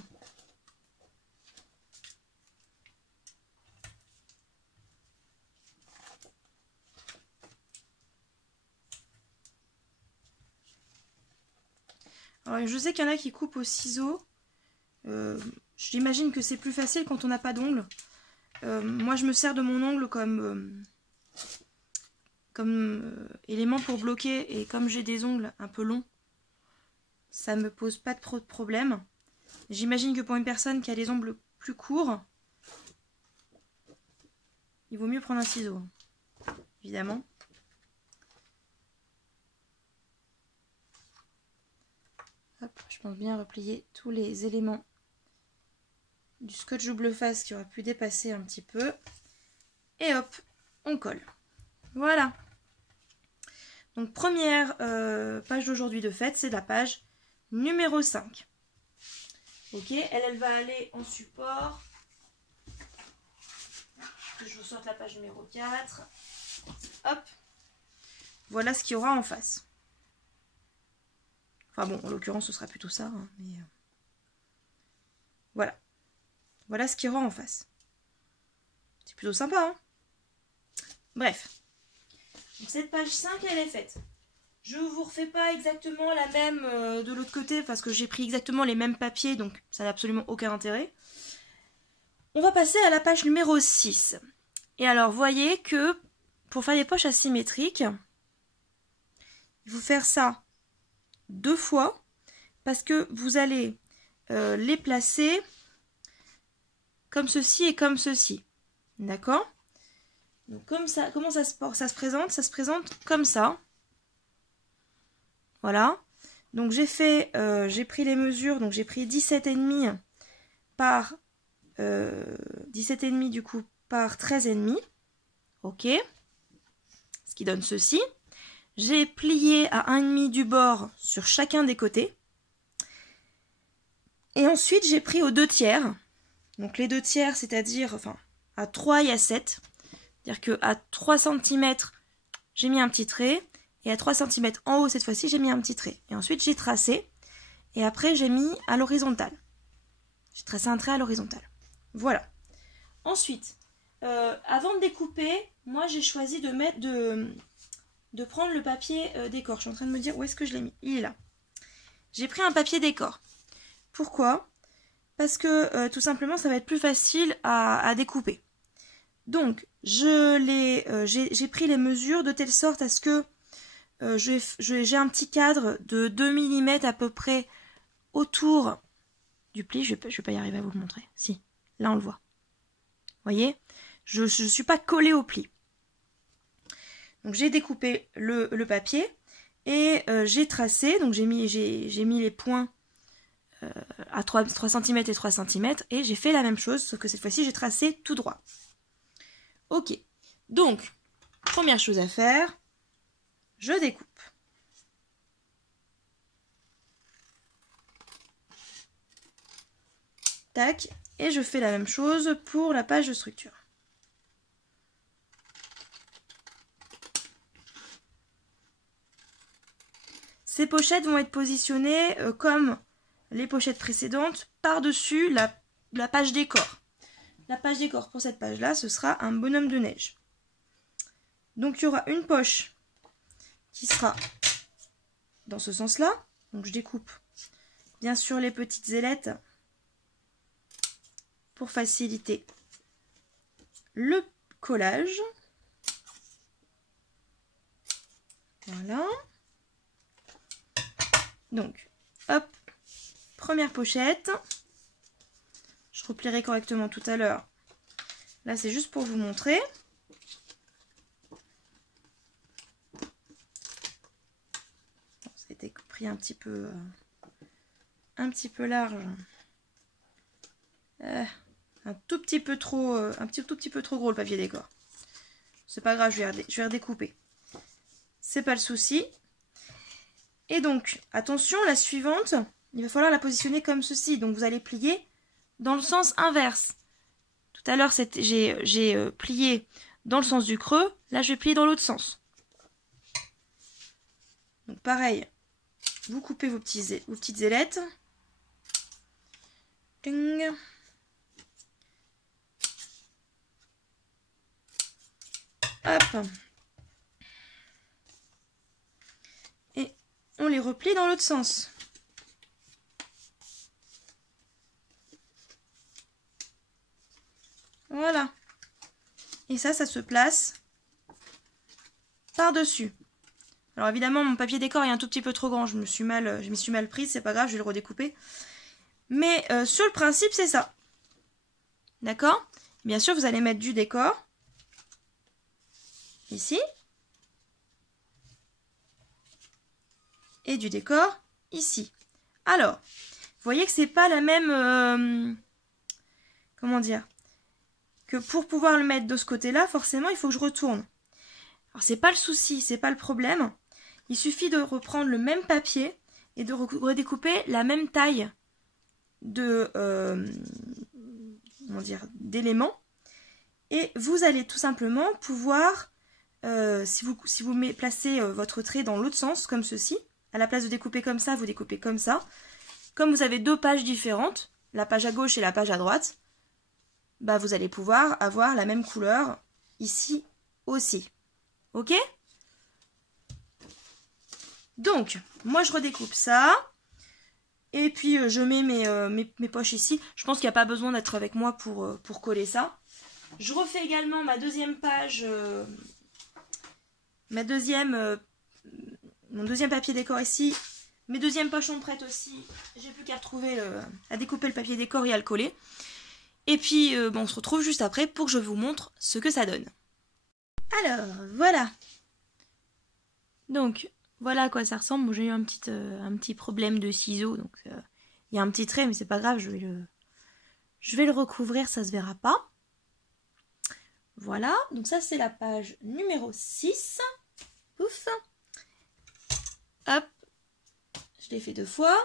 Alors je sais qu'il y en a qui coupent au ciseau. J'imagine que c'est plus facile quand on n'a pas d'ongles. Moi je me sers de mon ongle comme élément pour bloquer, et comme j'ai des ongles un peu longs, ça me pose pas trop de problème. J'imagine que pour une personne qui a des ongles plus courts, il vaut mieux prendre un ciseau, évidemment. Hop, je pense bien replier tous les éléments du scotch double face qui aurait pu dépasser un petit peu. Et hop, on colle. Voilà. Donc première page d'aujourd'hui de fête, c'est la page numéro 5. Ok, elle va aller en support. Que je vous sorte la page numéro 4. Hop. Voilà ce qu'il y aura en face. Enfin bon, en l'occurrence, ce sera plutôt ça. Hein, mais voilà. Voilà ce qu'il y aura en face. C'est plutôt sympa, hein. Bref. Donc cette page 5, elle est faite. Je ne vous refais pas exactement la même de l'autre côté parce que j'ai pris exactement les mêmes papiers, donc ça n'a absolument aucun intérêt. On va passer à la page numéro 6. Et alors, voyez que pour faire des poches asymétriques, il faut faire ça 2 fois parce que vous allez les placer comme ceci et comme ceci. D'accord ? Donc comme ça, comment ça se présente ? Ça se présente comme ça. Voilà. Donc j'ai pris les mesures, donc j'ai pris 17,5 par 17,5 du coup par 13,5. Ok. Ce qui donne ceci. J'ai plié à 1,5 du bord sur chacun des côtés. Et ensuite j'ai pris aux 2 tiers. Donc les 2 tiers, c'est-à-dire enfin à 3 et à 7. C'est-à-dire qu'à 3 cm, j'ai mis un petit trait. Et à 3 cm en haut, cette fois-ci, j'ai mis un petit trait. Et ensuite, j'ai tracé. Et après, j'ai mis à l'horizontale. J'ai tracé un trait à l'horizontale. Voilà. Ensuite, avant de découper, moi, j'ai choisi de prendre le papier décor. Je suis en train de me dire où est-ce que je l'ai mis. Il est là. J'ai pris un papier décor. Pourquoi ? Parce que tout simplement, ça va être plus facile à découper. Donc, j'ai pris les mesures de telle sorte à ce que j'ai un petit cadre de 2 mm à peu près autour du pli. Je vais pas y arriver à vous le montrer. Si, là on le voit. Vous voyez ? Je ne suis pas collée au pli. Donc j'ai découpé le papier et j'ai tracé. Donc j'ai mis les points à 3 cm et 3 cm et j'ai fait la même chose, sauf que cette fois-ci j'ai tracé tout droit. Ok. Donc, première chose à faire, je découpe. Tac. Et je fais la même chose pour la page de structure. Ces pochettes vont être positionnées comme les pochettes précédentes par-dessus la page décor. La page décor pour cette page-là, ce sera un bonhomme de neige. Donc il y aura une poche qui sera dans ce sens-là. Donc je découpe bien sûr les petites ailettes pour faciliter le collage. Voilà. Donc, hop, première pochette. Je replierai correctement tout à l'heure. Là, c'est juste pour vous montrer. Bon, ça a été pris un petit peu large. Un tout petit peu trop gros le papier décor. C'est pas grave, je vais redécouper. C'est pas le souci. Et donc, attention, la suivante, il va falloir la positionner comme ceci. Donc, vous allez plier dans le sens inverse. Tout à l'heure, j'ai plié dans le sens du creux. Là, je vais plier dans l'autre sens. Donc, pareil, vous coupez vos petites ailettes. Ding. Hop. Et on les replie dans l'autre sens. Voilà. Et ça se place par-dessus. Alors évidemment, mon papier décor est un tout petit peu trop grand. Je m'y suis mal prise, c'est pas grave, je vais le redécouper. Mais sur le principe, c'est ça. D'accord? Bien sûr, vous allez mettre du décor. Ici. Et du décor ici. Alors, vous voyez que c'est pas la même... comment dire? Que pour pouvoir le mettre de ce côté-là, forcément, il faut que je retourne. Alors, c'est pas le souci, c'est pas le problème. Il suffit de reprendre le même papier et de redécouper la même taille de... comment dire? D'éléments. Et vous allez tout simplement pouvoir, si vous placez votre trait dans l'autre sens, comme ceci, à la place de découper comme ça, vous découpez comme ça. Comme vous avez deux pages différentes, la page à gauche et la page à droite, bah vous allez pouvoir avoir la même couleur ici aussi. Ok? Donc, moi je redécoupe ça. Et puis je mets mes poches ici. Je pense qu'il n'y a pas besoin d'être avec moi pour coller ça. Je refais également ma deuxième page, mon deuxième papier décor ici. Mes deuxièmes poches sont prêtes aussi. J'ai plus qu'à à découper le papier décor et à le coller. Et puis bon, on se retrouve juste après pour que je vous montre ce que ça donne. Alors, voilà. Donc, voilà à quoi ça ressemble. Bon, j'ai eu un petit problème de ciseaux. Donc, il y a un petit trait, mais c'est pas grave. Je vais le recouvrir, ça se verra pas. Voilà. Donc ça, c'est la page numéro 6. Pouf. Hop. Je l'ai fait 2 fois.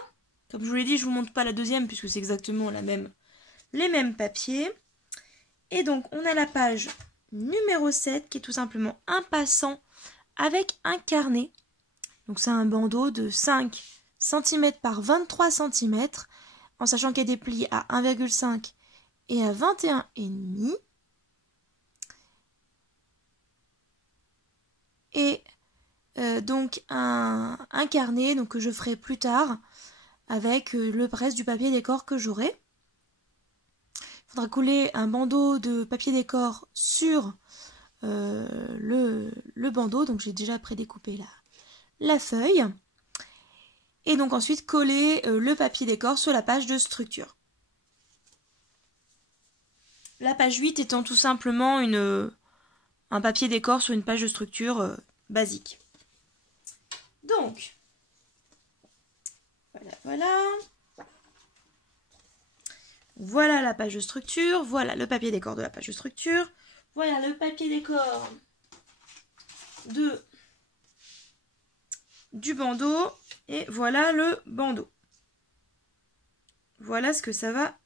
Comme je vous l'ai dit, je vous montre pas la deuxième puisque c'est exactement les mêmes papiers. Et donc, on a la page numéro 7 qui est tout simplement un passant avec un carnet. Donc, c'est un bandeau de 5 cm par 23 cm, en sachant qu'il y a des plis à 1,5 et à 21,5. Et donc, un carnet donc, que je ferai plus tard avec le reste du papier décor que j'aurai. Il faudra coller un bandeau de papier décor sur le bandeau. Donc j'ai déjà prédécoupé la feuille. Et donc ensuite coller le papier décor sur la page de structure. La page 8 étant tout simplement un papier décor sur une page de structure basique. Donc, voilà. Voilà la page de structure, voilà le papier décor de la page de structure, voilà le papier décor du bandeau et voilà le bandeau. Voilà ce que ça va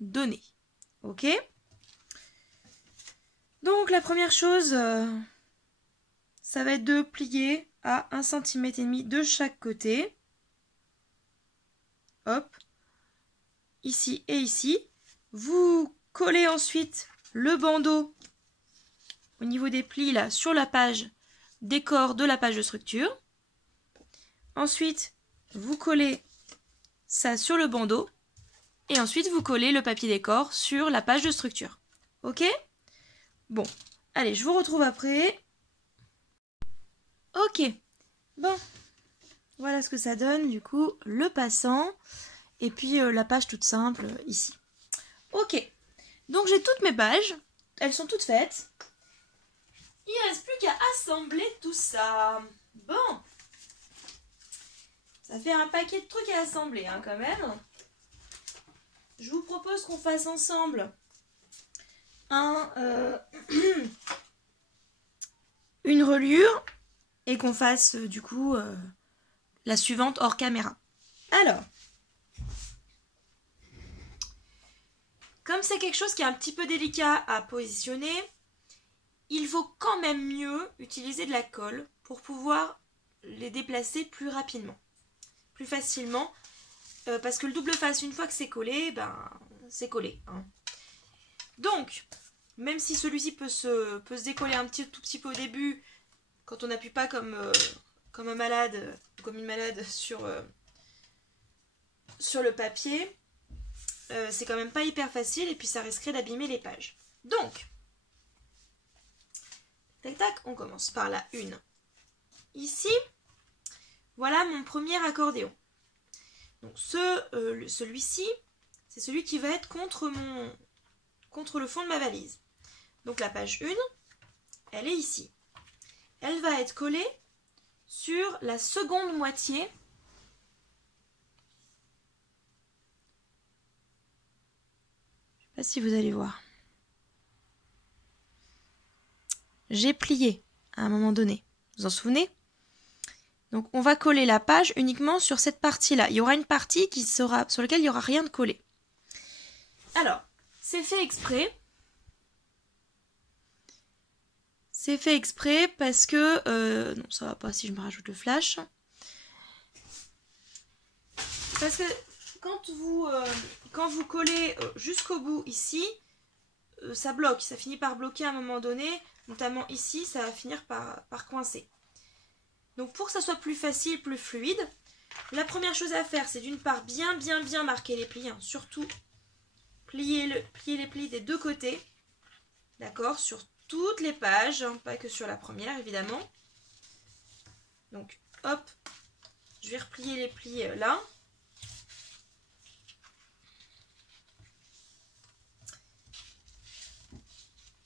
donner. Ok? Donc la première chose, ça va être de plier à 1,5 cm de chaque côté. Hop, ici et ici. Vous collez ensuite le bandeau au niveau des plis là sur la page décor de la page de structure. Ensuite, vous collez ça sur le bandeau et ensuite vous collez le papier décor sur la page de structure. Ok? Bon, allez, je vous retrouve après. Ok, bon, voilà ce que ça donne du coup, le passant et puis la page toute simple ici. Ok, donc j'ai toutes mes pages, elles sont toutes faites. Il ne reste plus qu'à assembler tout ça. Bon, ça fait un paquet de trucs à assembler hein, quand même. Je vous propose qu'on fasse ensemble une reliure et qu'on fasse du coup la suivante hors caméra. Alors, comme c'est quelque chose qui est un petit peu délicat à positionner, il vaut quand même mieux utiliser de la colle pour pouvoir les déplacer plus rapidement, plus facilement, parce que le double face, une fois que c'est collé, ben c'est collé. Hein. Donc, même si celui-ci peut se décoller tout petit peu au début, quand on n'appuie pas comme un malade, comme une malade sur le papier, c'est quand même pas hyper facile et puis ça risquerait d'abîmer les pages. Donc, tac tac, on commence par la une. Ici, voilà mon premier accordéon. Donc celui-ci, c'est celui qui va être contre le fond de ma valise. Donc la page 1, elle est ici. Elle va être collée sur la seconde moitié . Je ne sais pas si vous allez voir. J'ai plié à un moment donné. Vous vous en souvenez ? Donc on va coller la page uniquement sur cette partie-là. Il y aura une partie sur laquelle il n'y aura rien de collé. Alors, c'est fait exprès. C'est fait exprès parce que... non, ça va pas si je me rajoute le flash. Parce que quand vous collez jusqu'au bout ici, ça bloque. Ça finit par bloquer à un moment donné. Notamment ici, ça va finir par coincer. Donc pour que ça soit plus facile, plus fluide, la première chose à faire, c'est d'une part bien marquer les plis. Hein. Surtout, plier les plis des deux côtés. D'accord ? Sur toutes les pages, hein, pas que sur la première évidemment. Donc hop, je vais replier les plis là.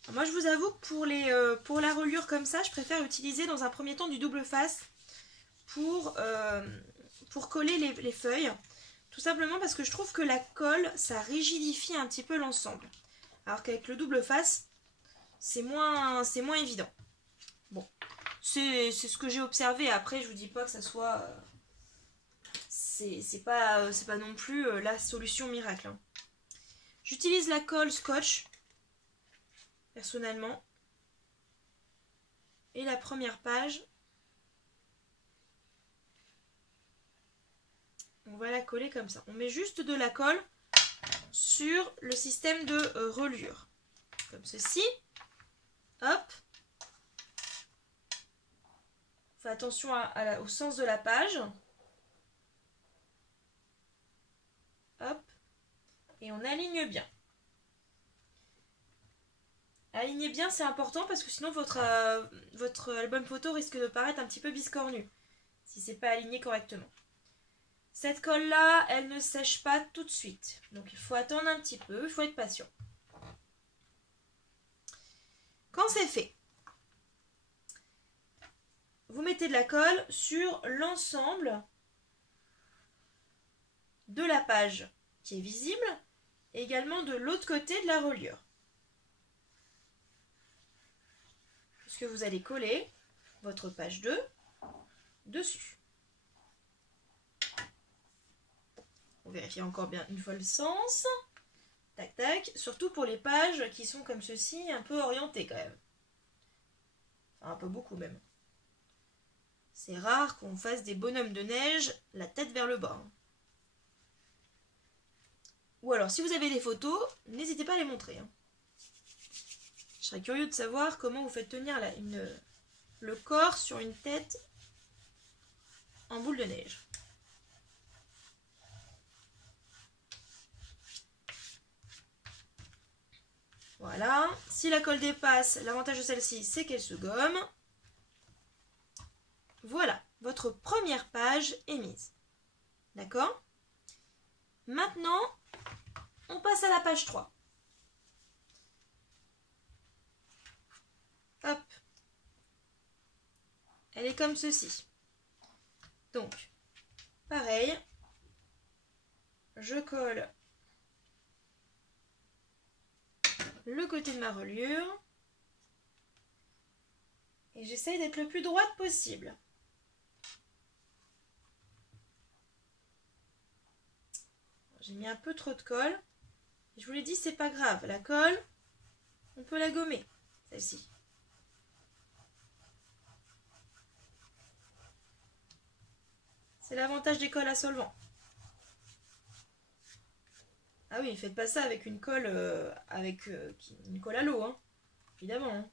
Alors moi je vous avoue que pour la reliure comme ça, je préfère utiliser dans un premier temps du double face pour coller les feuilles. Tout simplement parce que je trouve que la colle, ça rigidifie un petit peu l'ensemble. Alors qu'avec le double face, c'est moins évident. Bon, c'est ce que j'ai observé. Après, je vous dis pas que ça soit... c'est pas non plus la solution miracle. Hein. J'utilise la colle scotch, personnellement. Et la première page, on va la coller comme ça. On met juste de la colle sur le système de reliure. Comme ceci. Hop. Fais attention au sens de la page. Hop. Et on aligne bien. Alignez bien, c'est important parce que sinon votre album photo risque de paraître un petit peu biscornu si c'est pas aligné correctement. Cette colle là, elle ne sèche pas tout de suite. Donc il faut attendre un petit peu, il faut être patient. Quand c'est fait, vous mettez de la colle sur l'ensemble de la page qui est visible et également de l'autre côté de la reliure. Puisque vous allez coller votre page 2 dessus. On vérifie encore bien une fois le sens. Tac tac. Surtout pour les pages qui sont comme ceci, un peu orientées quand même. Enfin, un peu beaucoup même. C'est rare qu'on fasse des bonhommes de neige la tête vers le bas. Ou alors, si vous avez des photos, n'hésitez pas à les montrer. Je serais curieux de savoir comment vous faites tenir le corps sur une tête en boule de neige. Voilà. Si la colle dépasse, l'avantage de celle-ci, c'est qu'elle se gomme. Voilà, votre première page est mise. D'accord? Maintenant, on passe à la page 3. Hop. Elle est comme ceci. Donc, pareil, je colle le côté de ma reliure et j'essaye d'être le plus droite possible. J'ai mis un peu trop de colle. Je vous l'ai dit, c'est pas grave. La colle, on peut la gommer, celle-ci. C'est l'avantage des colles à solvant. Ah oui, faites pas ça avec une colle une colle à l'eau, hein. Évidemment. Hein.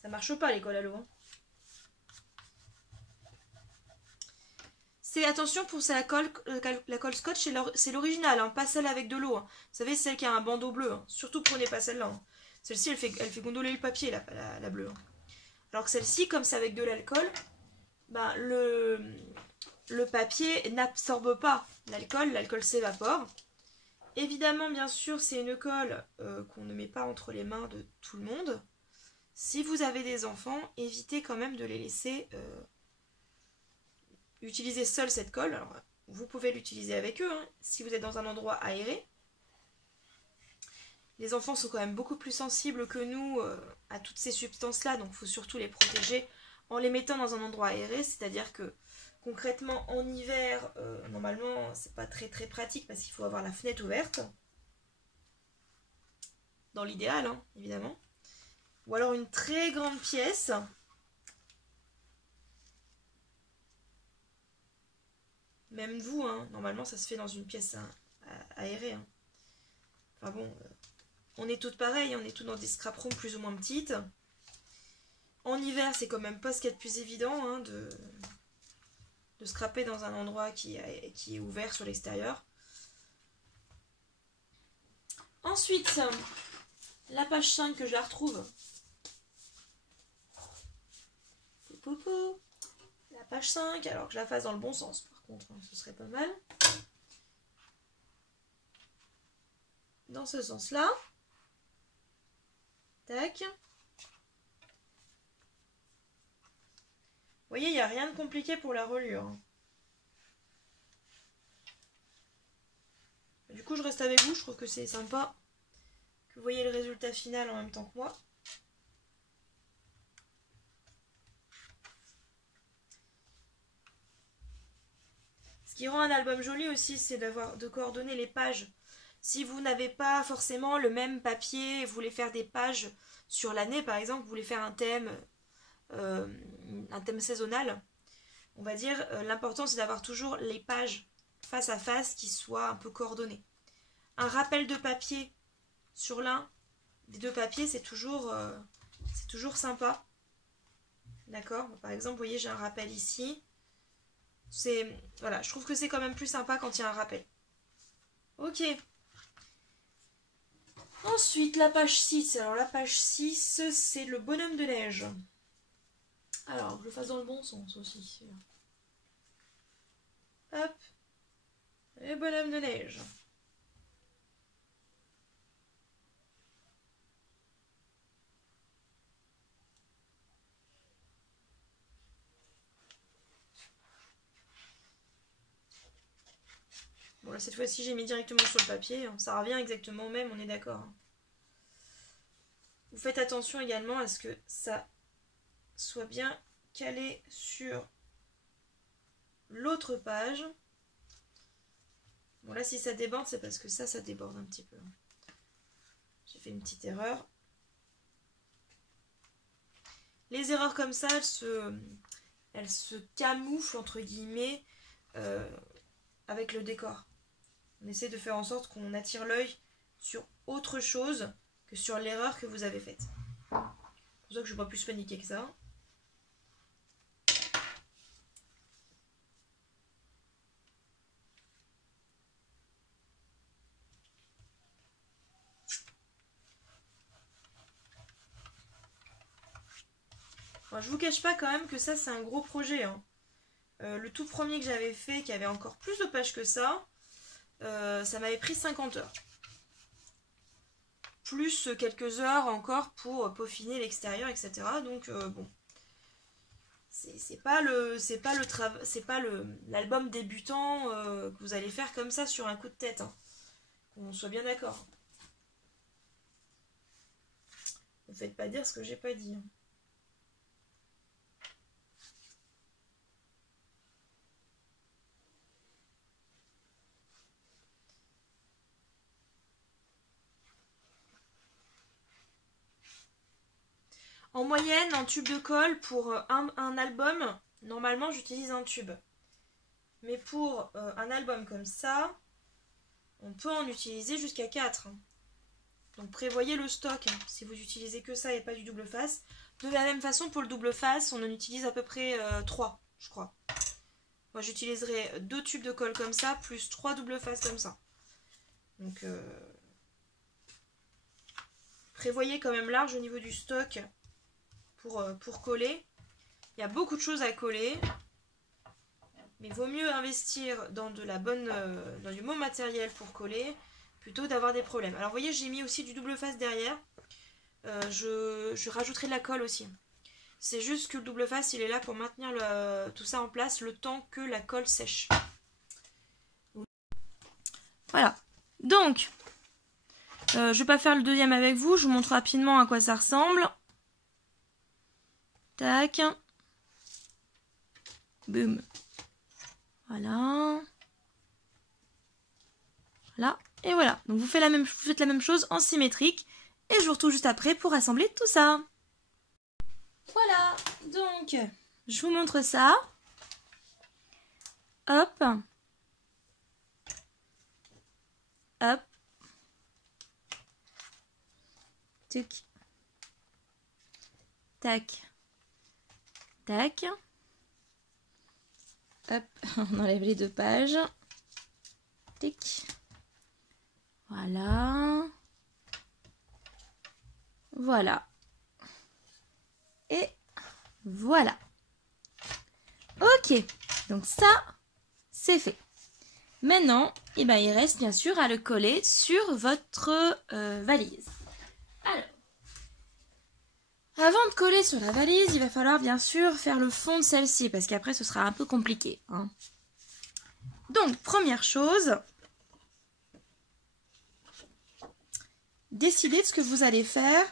Ça marche pas les colles à l'eau. Hein. C'est attention pour la colle scotch, c'est l'original, hein, pas celle avec de l'eau. Hein. Vous savez, celle qui a un bandeau bleu. Hein. Surtout prenez pas celle-là. Hein. Celle-ci, elle fait gondoler le papier, la bleue. Hein. Alors que celle-ci, comme c'est avec de l'alcool, ben, le papier n'absorbe pas l'alcool s'évapore. Évidemment, bien sûr, c'est une colle qu'on ne met pas entre les mains de tout le monde. Si vous avez des enfants, évitez quand même de les laisser utiliser seule cette colle. Alors, vous pouvez l'utiliser avec eux, hein, si vous êtes dans un endroit aéré. Les enfants sont quand même beaucoup plus sensibles que nous à toutes ces substances-là, donc il faut surtout les protéger en les mettant dans un endroit aéré, c'est-à-dire que concrètement en hiver, normalement c'est pas très très pratique parce qu'il faut avoir la fenêtre ouverte, dans l'idéal hein, évidemment, ou alors une très grande pièce. Même vous, hein, normalement ça se fait dans une pièce aérée. Hein. Enfin bon, on est toutes pareilles, on est toutes dans des scrap rooms plus ou moins petites. En hiver, c'est quand même pas ce qu'il y a de plus évident hein, de scraper dans un endroit qui est ouvert sur l'extérieur. Ensuite, la page 5 que je la retrouve. Poupou. La page 5, alors que je la fasse dans le bon sens par contre, hein, ce serait pas mal. Dans ce sens-là. Tac. Vous voyez, il n'y a rien de compliqué pour la reliure. Du coup, je reste avec vous. Je trouve que c'est sympa que vous voyez le résultat final en même temps que moi. Ce qui rend un album joli aussi, c'est de coordonner les pages. Si vous n'avez pas forcément le même papier, vous voulez faire des pages sur l'année, par exemple, vous voulez faire un thème saisonnal, on va dire, l'important c'est d'avoir toujours les pages face à face qui soient un peu coordonnées. Un rappel de papier sur l'un des deux papiers, c'est toujours sympa. D'accord ? Par exemple, vous voyez, j'ai un rappel ici. Voilà, je trouve que c'est quand même plus sympa quand il y a un rappel. Ok. Ensuite, la page 6. Alors, la page 6, c'est le bonhomme de neige. Alors, je le fasse dans le bon sens aussi. Hop. Le bonhomme de neige. Bon, là, cette fois-ci, j'ai mis directement sur le papier. Ça revient exactement au même, on est d'accord. Vous faites attention également à ce que ça soit bien calé sur l'autre page. Bon, là, si ça déborde, c'est parce que ça déborde un petit peu. J'ai fait une petite erreur. les erreurs comme ça, elles se camouflent entre guillemets avec le décor. On essaie de faire en sorte qu'on attire l'œil sur autre chose que sur l'erreur que vous avez faite. C'est pour ça que je ne suis pas plus paniquée que ça. Bon, je vous cache pas quand même que ça c'est un gros projet. Hein. Le tout premier que j'avais fait, qui avait encore plus de pages que ça m'avait pris 50 heures. Plus quelques heures encore pour peaufiner l'extérieur, etc. Donc bon, c'est pas l'album débutant que vous allez faire comme ça sur un coup de tête. Hein. Qu'on soit bien d'accord. Ne faites pas dire ce que j'ai pas dit. Hein. En moyenne, en tube de colle, pour un album, normalement j'utilise un tube. Mais pour un album comme ça, on peut en utiliser jusqu'à 4. Donc prévoyez le stock, hein, si vous utilisez que ça et pas du double face. De la même façon, pour le double face, on en utilise à peu près 3, je crois. Moi j'utiliserai 2 tubes de colle comme ça, plus 3 double faces comme ça. Donc prévoyez quand même large au niveau du stock pour coller. Il y a beaucoup de choses à coller, mais vaut mieux investir dans dans du bon matériel pour coller plutôt d'avoir des problèmes. Alors vous voyez, j'ai mis aussi du double face derrière. Je rajouterai de la colle aussi. C'est juste que le double face il est là pour maintenir tout ça en place le temps que la colle sèche. Voilà. Donc je vais pas faire le deuxième avec vous, je vous montre rapidement à quoi ça ressemble. Tac. Boum. Voilà. Voilà. Et voilà. Donc vous faites la même chose en symétrique. Et je vous retrouve juste après pour assembler tout ça. Voilà. Donc, je vous montre ça. Hop. Hop. Tic. Tac. Tac. Hop, on enlève les 2 pages. Tic. Voilà. Voilà. Et voilà. Ok, donc ça, c'est fait. Maintenant, il reste bien sûr à le coller sur votre valise. Alors, avant de coller sur la valise, il va falloir bien sûr faire le fond de celle-ci, parce qu'après ce sera un peu compliqué. Hein. Donc, première chose, décidez de ce que vous allez faire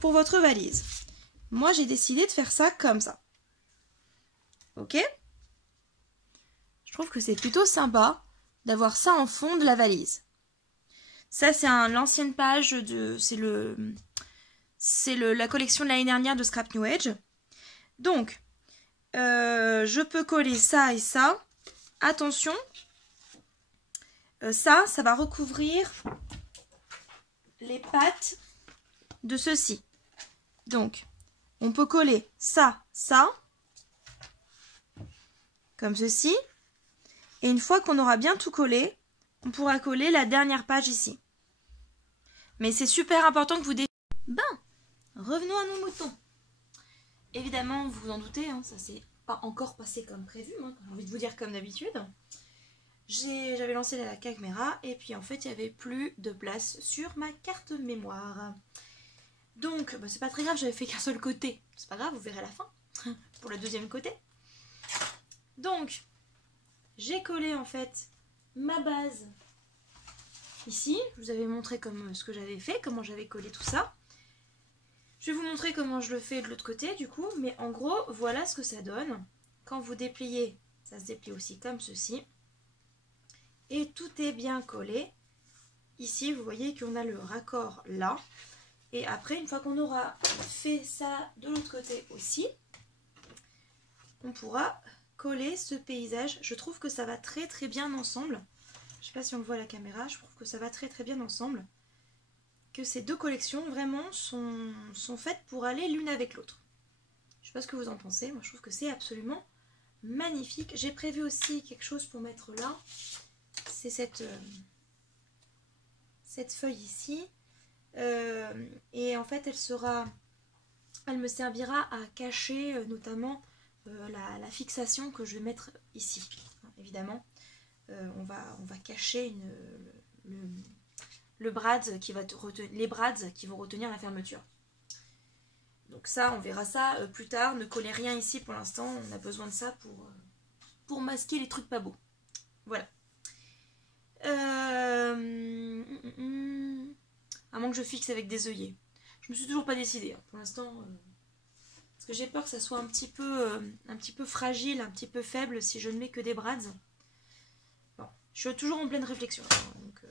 pour votre valise. Moi, j'ai décidé de faire ça comme ça. Ok? Je trouve que c'est plutôt sympa d'avoir ça en fond de la valise. Ça, c'est l'ancienne page de... C'est la collection de l'année dernière de Scrap New Age. Donc, je peux coller ça et ça. Attention, ça va recouvrir les pattes de ceci. Donc, on peut coller ça, comme ceci. Et une fois qu'on aura bien tout collé, on pourra coller la dernière page ici. Mais c'est super important que vous revenons à nos moutons. Évidemment, vous vous en doutez, hein, ça s'est pas encore passé comme prévu, hein, j'ai envie de vous dire comme d'habitude. J'avais lancé la caméra et puis en fait, il n'y avait plus de place sur ma carte mémoire. Donc, c'est pas très grave, j'avais fait qu'un seul côté. C'est pas grave, vous verrez à la fin, pour le deuxième côté. Donc, j'ai collé en fait ma base ici. Je vous avais montré ce que j'avais fait, comment j'avais collé tout ça. Je vais vous montrer comment je le fais de l'autre côté du coup, mais en gros, voilà ce que ça donne. Quand vous dépliez, ça se déplie aussi comme ceci. Et tout est bien collé. Ici, vous voyez qu'on a le raccord là. Et après, une fois qu'on aura fait ça de l'autre côté aussi, on pourra coller ce paysage. Je trouve que ça va très très bien ensemble. Je sais pas si on le voit à la caméra, je trouve que ça va très très bien ensemble. Que ces deux collections vraiment sont faites pour aller l'une avec l'autre. Je sais pas ce que vous en pensez, moi je trouve que c'est absolument magnifique. J'ai prévu aussi quelque chose pour mettre là. C'est cette feuille ici. Et en fait elle me servira à cacher notamment la fixation que je vais mettre ici. Évidemment, on va cacher le brad qui va les brads qui vont retenir la fermeture. Donc ça, on verra ça plus tard. Ne collez rien ici pour l'instant. On a besoin de ça pour masquer les trucs pas beaux. Voilà. À moins que je fixe avec des œillets. Je me suis toujours pas décidée pour l'instant. Parce que j'ai peur que ça soit un petit peu fragile, un petit peu faible si je ne mets que des brads. Bon, je suis toujours en pleine réflexion. Donc,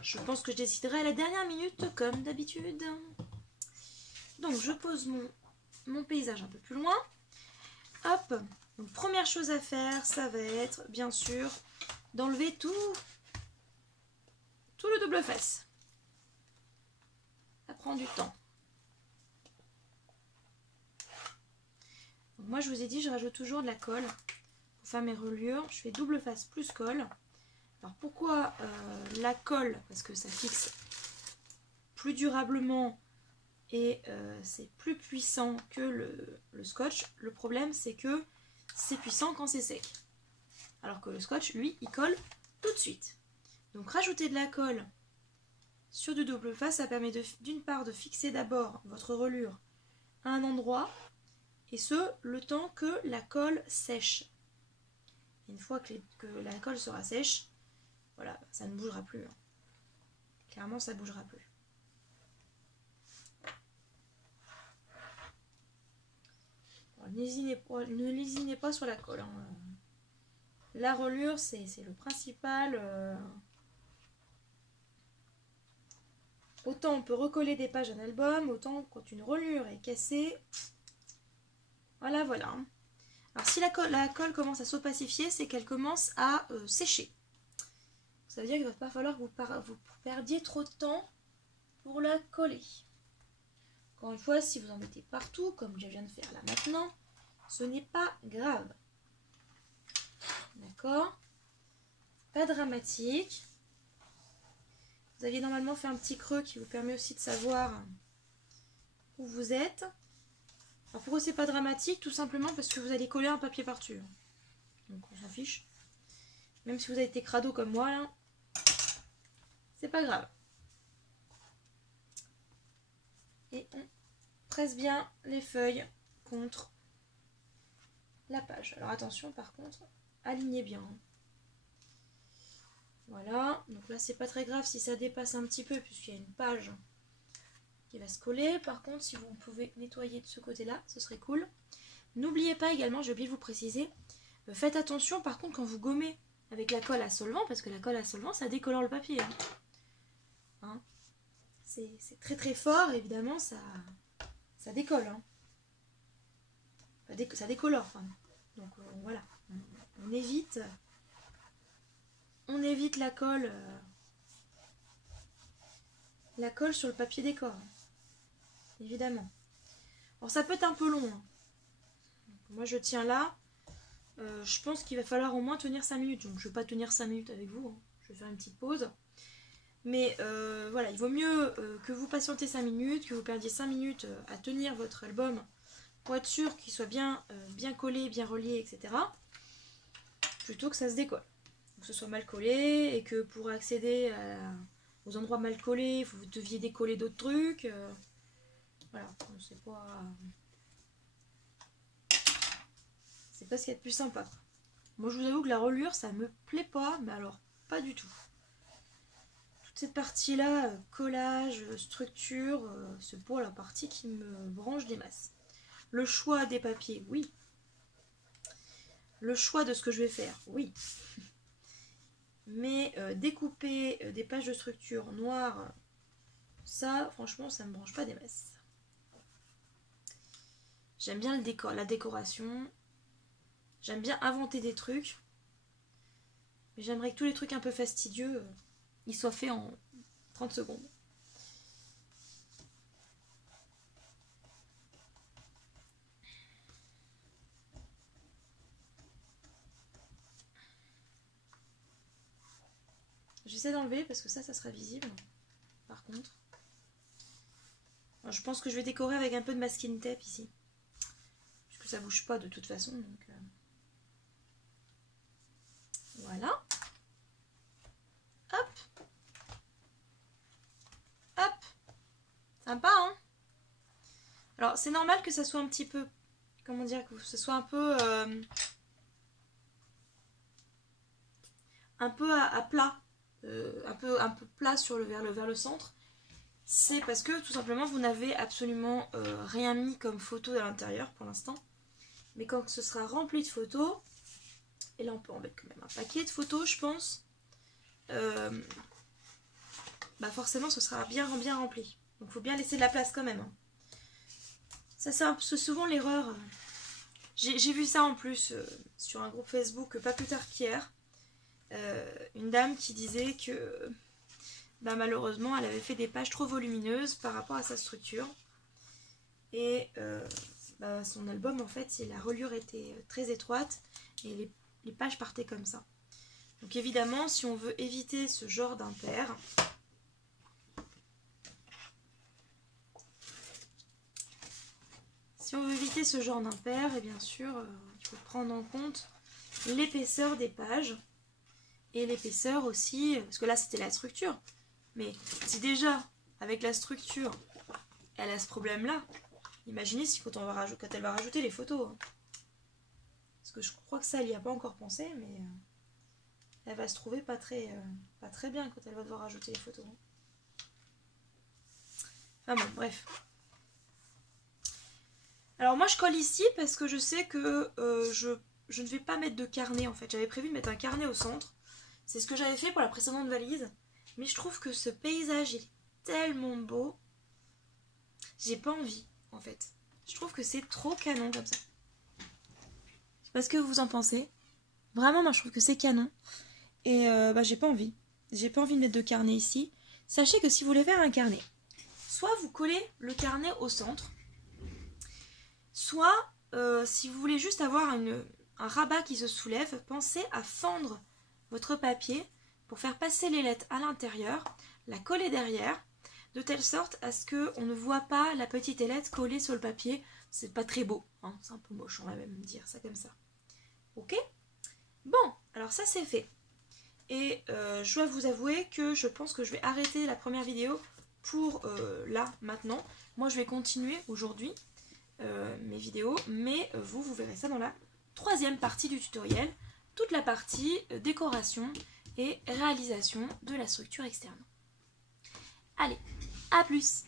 je pense que je déciderai à la dernière minute comme d'habitude. Donc je pose mon paysage un peu plus loin. Hop. Donc première chose à faire, ça va être bien sûr d'enlever tout le double face. Ça prend du temps. Donc moi je vous ai dit, je rajoute toujours de la colle pour faire mes reliures. Je fais double face plus colle. Alors pourquoi la colle? Parce que ça fixe plus durablement et c'est plus puissant que le scotch. Le problème c'est que c'est puissant quand c'est sec. Alors que le scotch, lui, il colle tout de suite. Donc rajouter de la colle sur du double face, ça permet d'une part de fixer d'abord votre reliure à un endroit, et ce, le temps que la colle sèche. Et une fois que la colle sera sèche, voilà, ça ne bougera plus. Hein. Clairement, ça ne bougera plus. Ne lésinez pas sur la colle. Hein. La reliure, c'est le principal. Autant on peut recoller des pages à un album, autant quand une reliure est cassée. Voilà, voilà. Alors si la colle commence à s'opacifier, c'est qu'elle commence à sécher. Ça veut dire qu'il ne va pas falloir que vous perdiez trop de temps pour la coller. Encore une fois, si vous en mettez partout, comme je viens de faire là maintenant, ce n'est pas grave. D'accord? Pas dramatique. Vous aviez normalement fait un petit creux qui vous permet aussi de savoir où vous êtes. Alors pourquoi c'est pas dramatique? Tout simplement parce que vous allez coller un papier par-dessus. Donc on s'en fiche. Même si vous avez été crado comme moi là, c'est pas grave. Et on presse bien les feuilles contre la page. Alors attention par contre, alignez bien. Voilà, donc là c'est pas très grave si ça dépasse un petit peu puisqu'il y a une page qui va se coller. Par contre, si vous pouvez nettoyer de ce côté-là, ce serait cool. N'oubliez pas également, j'ai oublié de vous préciser, faites attention par contre quand vous gommez avec la colle à solvant, parce que la colle à solvant ça décolore le papier. Hein, c'est très très fort, évidemment, ça décolle. Hein. Ça décolore. Enfin. Donc voilà, on évite la colle sur le papier décor. Évidemment. Alors ça peut être un peu long. Hein. Moi je tiens là. Je pense qu'il va falloir au moins tenir 5 minutes. Donc je ne vais pas tenir 5 minutes avec vous. Hein. Je vais faire une petite pause. Mais voilà, il vaut mieux que vous patientez 5 minutes, que vous perdiez 5 minutes à tenir votre album pour être sûr qu'il soit bien collé, bien relié, etc. Plutôt que ça se décolle. Que ce soit mal collé et que pour accéder aux endroits mal collés, vous deviez décoller d'autres trucs. Voilà, c'est pas ce qu'il y a de plus sympa. Moi je vous avoue que la reliure ça me plaît pas, mais alors pas du tout. Toute cette partie là, collage, structure, c'est pour la partie qui me branche des masses. Le choix des papiers, oui. Le choix de ce que je vais faire, oui. Mais découper des pages de structure noires Ça, franchement, ça me branche pas des masses. J'aime bien le décor, la décoration. J'aime bien inventer des trucs. Mais j'aimerais que tous les trucs un peu fastidieux, ils soient faits en 30 secondes. J'essaie d'enlever parce que ça sera visible. Par contre. Alors, je pense que je vais décorer avec un peu de masking tape ici. Puisque ça bouge pas de toute façon. Donc, voilà. Hop. Hop. Sympa, hein? Alors, c'est normal que ça soit un petit peu... Comment dire? Que ce soit un peu... un peu à plat. Un peu plat vers le centre. C'est parce que tout simplement vous n'avez absolument rien mis comme photo à l'intérieur pour l'instant. Mais quand ce sera rempli de photos, et là on peut en mettre quand même un paquet de photos je pense, bah forcément ce sera bien rempli. Donc il faut bien laisser de la place quand même. Hein. Ça c'est souvent l'erreur. J'ai vu ça en plus sur un groupe Facebook pas plus tard qu'hier. Une dame qui disait que bah, malheureusement elle avait fait des pages trop volumineuses par rapport à sa structure et bah, son album en fait la reliure était très étroite et les pages partaient comme ça. Donc évidemment si on veut éviter ce genre d'impair, et bien sûr il faut prendre en compte l'épaisseur des pages et l'épaisseur aussi, parce que là c'était la structure. Mais si déjà, avec la structure, elle a ce problème-là, imaginez si quand elle va rajouter les photos. Hein. Parce que je crois que ça, elle n'y a pas encore pensé, mais elle va se trouver pas très bien quand elle va devoir rajouter les photos. Enfin bon, bref. Alors moi je colle ici parce que je sais que je ne vais pas mettre de carnet en fait. J'avais prévu de mettre un carnet au centre. C'est ce que j'avais fait pour la précédente valise. Mais je trouve que ce paysage est tellement beau. J'ai pas envie, en fait. Je trouve que c'est trop canon comme ça. Je sais pas ce que vous en pensez. Vraiment, moi je trouve que c'est canon. Et bah j'ai pas envie. J'ai pas envie de mettre de carnet ici. Sachez que si vous voulez faire un carnet, soit vous collez le carnet au centre, soit si vous voulez juste avoir un rabat qui se soulève, pensez à fendre votre papier pour faire passer les lettres à l'intérieur, la coller derrière, de telle sorte à ce qu'on ne voit pas la petite ailette collée sur le papier. C'est pas très beau, hein, c'est un peu moche, on va même dire ça comme ça. Ok? Bon, alors ça c'est fait. Et je dois vous avouer que je pense que je vais arrêter la première vidéo pour là, maintenant. Moi je vais continuer aujourd'hui mes vidéos, mais vous verrez ça dans la troisième partie du tutoriel. Toute la partie décoration et réalisation de la structure externe. Allez, à plus!